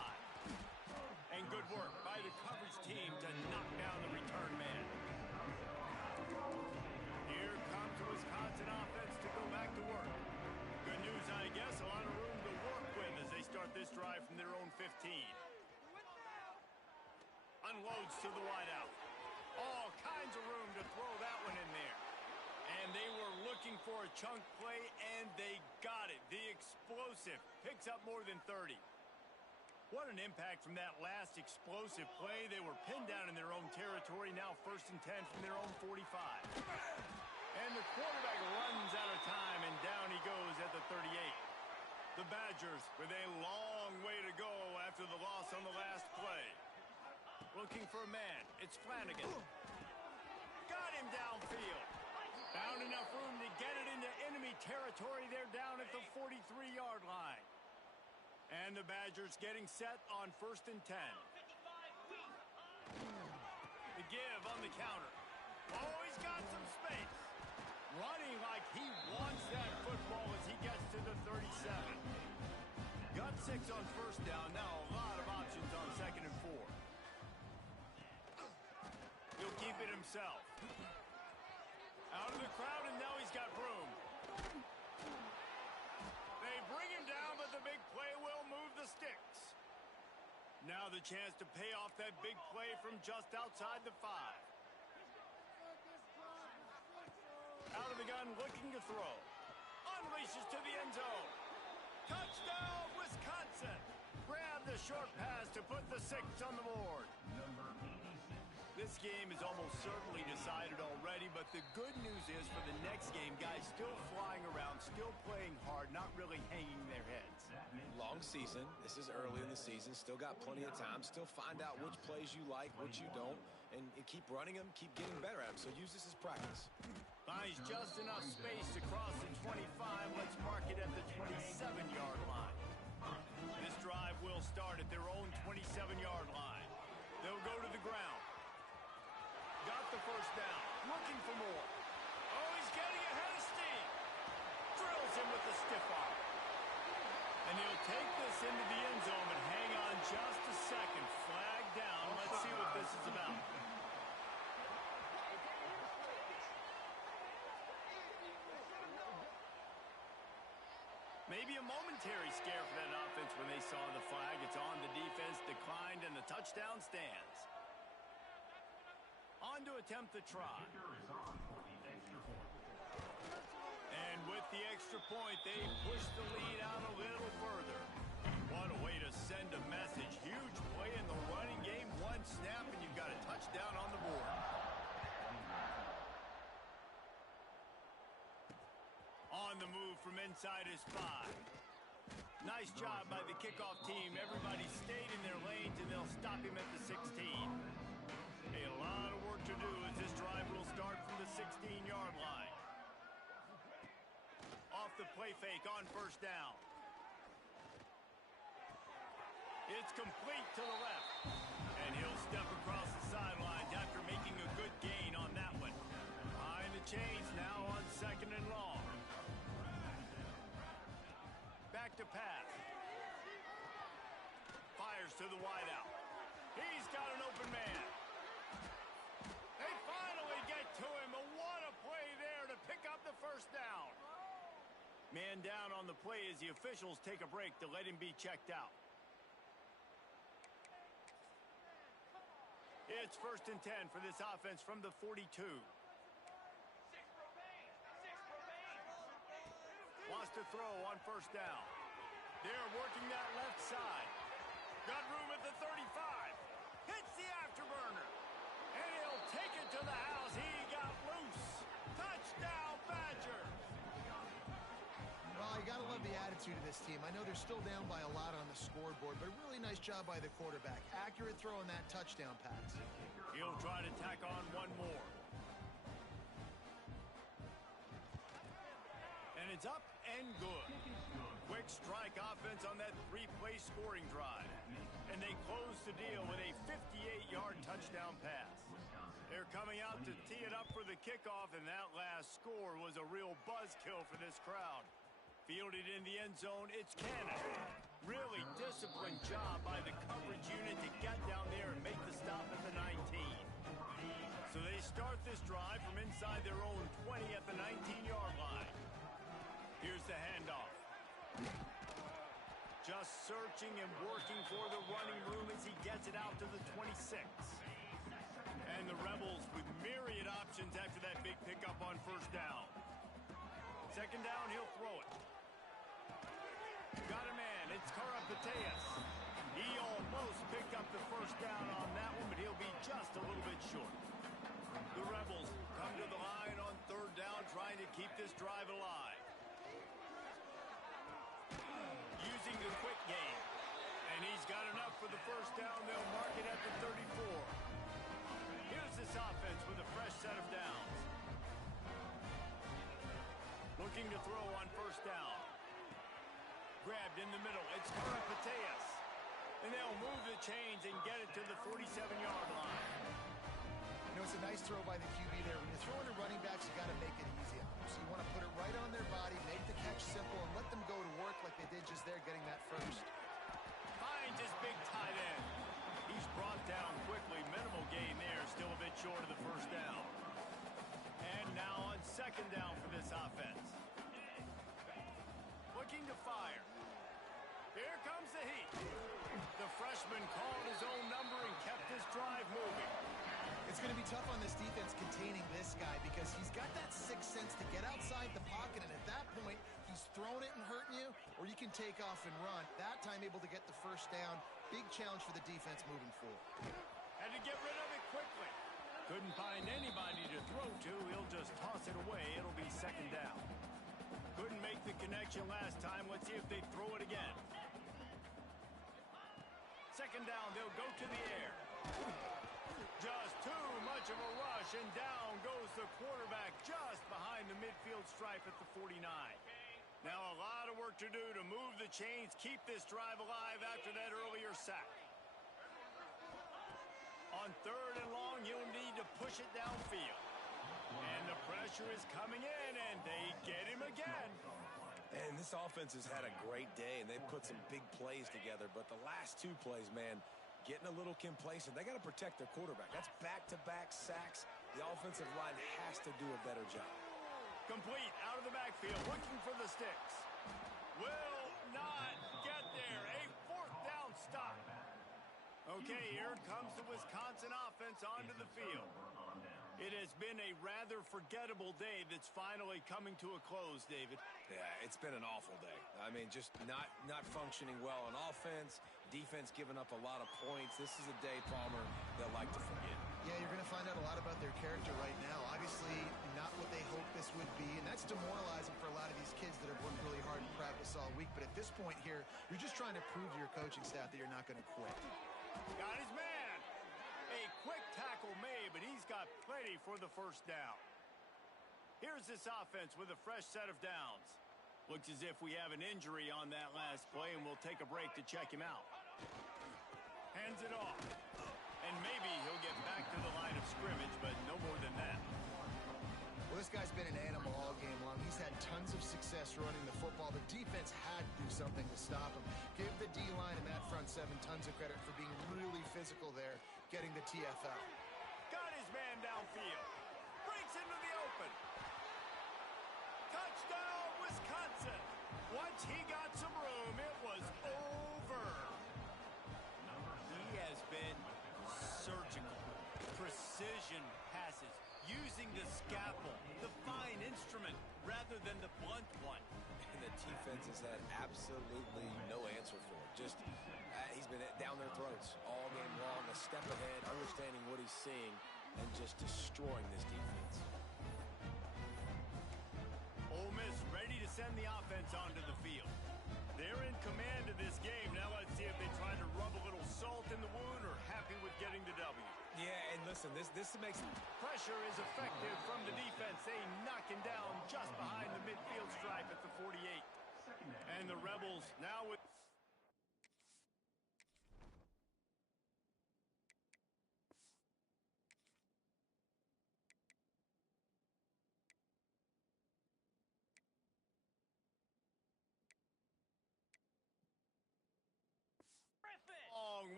And good work by the coverage team to knock down the return man. Here comes the Wisconsin offense to go back to work. Good news, I guess, a lot of room to work with as they start this drive from their own 15. Unloads to the wideout. All kinds of room to throw that one in there. And they were looking for a chunk play, and they got it. The explosive picks up more than 30. What an impact from that last explosive play. They were pinned down in their own territory, now 1st and 10 from their own 45. And the quarterback runs out of time, and down he goes at the 38. The Badgers with a long way to go after the loss on the last play. Looking for a man. It's Flanagan. Got him downfield. Found enough room to get it into enemy territory. They're down at the 43-yard line. And the Badgers getting set on 1st and 10. The give on the counter. Oh, he's got some space. Running like he wants that football as he gets to the 37. Got 6 on 1st down. Now a lot of options on 2nd and 4. He'll keep it himself. Out of the crowd, and now he's got room. They bring him down, but the big play will move the sticks. Now the chance to pay off that big play from just outside the 5. Out of the gun, looking to throw. Unleashes to the end zone. Touchdown, Wisconsin! Grab the short pass to put the 6 on the board. This game is almost certainly decided already, but the good news is for the next game, guys still flying around, still playing hard, not really hanging their heads. Long season. This is early in the season. Still got plenty of time. Still find out which plays you like, which you don't, and keep running them, keep getting better at them. So use this as practice. Finds just enough space to cross the 25. Let's mark it at the 27-yard line. This drive will start at their own 27-yard line. They'll go to the ground. Got the 1st down. Looking for more. Oh, he's getting ahead of steam. Drills him with the stiff arm. And he'll take this into the end zone, but hang on just a second. Flag down. Let's see what this is about. Maybe a momentary scare for that offense when they saw the flag. It's on. The defense declined, and the touchdown stands. On to attempt the try. And with the extra point, they push the lead out a little further. What a way to send a message. Huge play in the running game. One snap, and you've got a touchdown on the board. On the move from inside his 5. Nice job by the kickoff team. Everybody stayed in their lanes, and they'll stop him at the 16. A lot of work to do as this drive will start from the 16-yard line. Off the play fake on 1st down. It's complete to the left. And he'll step across the sidelines after making a good gain on that one. Behind the chains now on 2nd and long. Back to pass. Fires to the wideout. He's got an open man. They finally get to him, but what a play there to pick up the 1st down. Man down on the play as the officials take a break to let him be checked out. It's 1st and 10 for this offense from the 42. Wants to throw on 1st down. They're working that left side. Got room at the 35. Hits the afterburner. And he'll take it to the house. He got loose. Touchdown, Badger. Well, you got to love the attitude of this team. I know they're still down by a lot on the scoreboard, but a really nice job by the quarterback. Accurate throw on that touchdown pass. He'll try to tack on one more. And it's up and good. Quick strike offense on that 3-play scoring drive. And they close the deal with a 58-yard touchdown pass. They're coming out to tee it up for the kickoff, and that last score was a real buzzkill for this crowd. Fielded in the end zone, it's Cannon. Really disciplined job by the coverage unit to get down there and make the stop at the 19. So they start this drive from inside their own 20 at the 19-yard line. Here's the handoff. Just searching and working for the running room as he gets it out to the 26. And the Rebels with myriad options after that big pickup on first down. Second down, he'll throw it. Got a man, it's Karapateas. He almost picked up the first down on that one, but he'll be just a little bit short. The Rebels come to the line on third down, trying to keep this drive alive. Using the quick game. And he's got enough for the first down. They'll mark it at the 34. Here's this offense with a fresh set of downs. Looking to throw on first down. Grabbed in the middle. It's Karapateas. And they'll move the chains and get it to the 47-yard line. You know, it's a nice throw by the QB there. When you're throwing to running backs, you got to make it easy on them. So you want to put it right on their body, make the catch simple, and let them go to work like they did just there, getting that first. Finds his big tight end. He's brought down quickly. Minimal gain there. Still a bit short of the first down. And now on second down for this offense. Looking to fire. Here comes the heat. The freshman called his own number and kept his drive moving. It's going to be tough on this defense containing this guy because he's got that sixth sense to get outside the pocket, and at that point, he's throwing it and hurting you, or you can take off and run. That time able to get the first down. Big challenge for the defense moving forward. Had to get rid of it quickly. Couldn't find anybody to throw to. He'll just toss it away. It'll be second down. Couldn't make the connection last time. Let's see if they throw it again. Second down, they'll go to the air. Just too much of a rush, and down goes the quarterback just behind the midfield stripe at the 49. Now a lot of work to do to move the chains, keep this drive alive after that earlier sack. On third and long, you'll need to push it downfield. And the pressure is coming in, and they get him again. And this offense has had a great day, and they've put some big plays together. But the last two plays, man, getting a little complacent. They got to protect their quarterback. That's back-to-back sacks. The offensive line has to do a better job. Complete out of the backfield, looking for the sticks. Will not get there. A fourth down stop. Okay, here comes the Wisconsin offense onto the field. It has been a rather forgettable day that's finally coming to a close, David. Yeah, it's been an awful day. I mean, just not functioning well on offense. Defense giving up a lot of points. This is a day, Palmer, they'll like to forget. Yeah, you're going to find out a lot about their character right now. Obviously, not what they hoped this would be, and that's demoralizing for a lot of these kids that have worked really hard in practice all week. But at this point here, you're just trying to prove to your coaching staff that you're not going to quit. Got his man. A quick tackle made, but he's got plenty for the first down. Here's this offense with a fresh set of downs. Looks as if we have an injury on that last play, and we'll take a break to check him out. Hands it off. And maybe he'll get back to the line of scrimmage, but no more than that. Well, this guy's been an animal all game long. He's had tons of success running the football. The defense had to do something to stop him. Give the D-line and that front seven tons of credit for being really physical there, getting the TFL. Got his man downfield. Breaks into the open. Touchdown, Wisconsin. Once he got some room, it was over. He has been surgical. Precision passes. Using the scalpel, the fine instrument, rather than the blunt one. And the defense has had absolutely no answer for it. Just, he's been down their throats all game long, a step ahead, understanding what he's seeing, and just destroying this defense. Ole Miss ready to send the offense onto the field. They're in command of this game. Now let's see if they try to rub a little salt in the wound or happy with getting the W. Yeah, and listen, this makes... Pressure is effective from the defense. They knock him down just behind the midfield stripe at the 48. And the Rebels now with...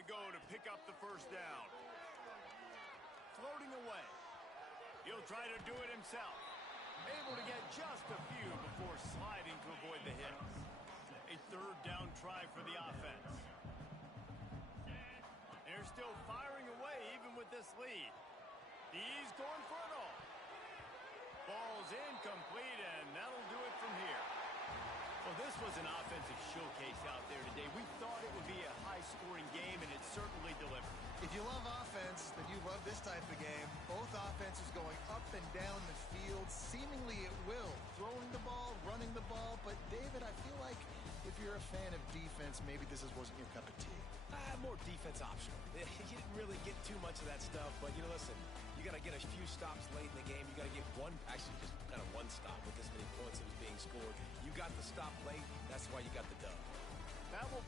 to go to pick up the first down. Floating away. He'll try to do it himself. Able to get just a few before sliding to avoid the hit. A third down try for the offense. They're still firing away even with this lead. He's going for it all. Ball's incomplete, and that'll do it from here. Well, this was an offensive showcase out there today. We thought it would be a high-scoring game, and it certainly delivered. If you love offense, then you love this type of game. Both offenses going up and down the field, seemingly at will. Throwing the ball, running the ball. But, David, I feel like if you're a fan of defense, maybe this wasn't your cup of tea. More defense optional. You didn't really get too much of that stuff, but, listen, you got to get a few stops late in the game. You got to get just kind of one stop with this many points that was being scored. You got the stop late. That's why you got the dub. That will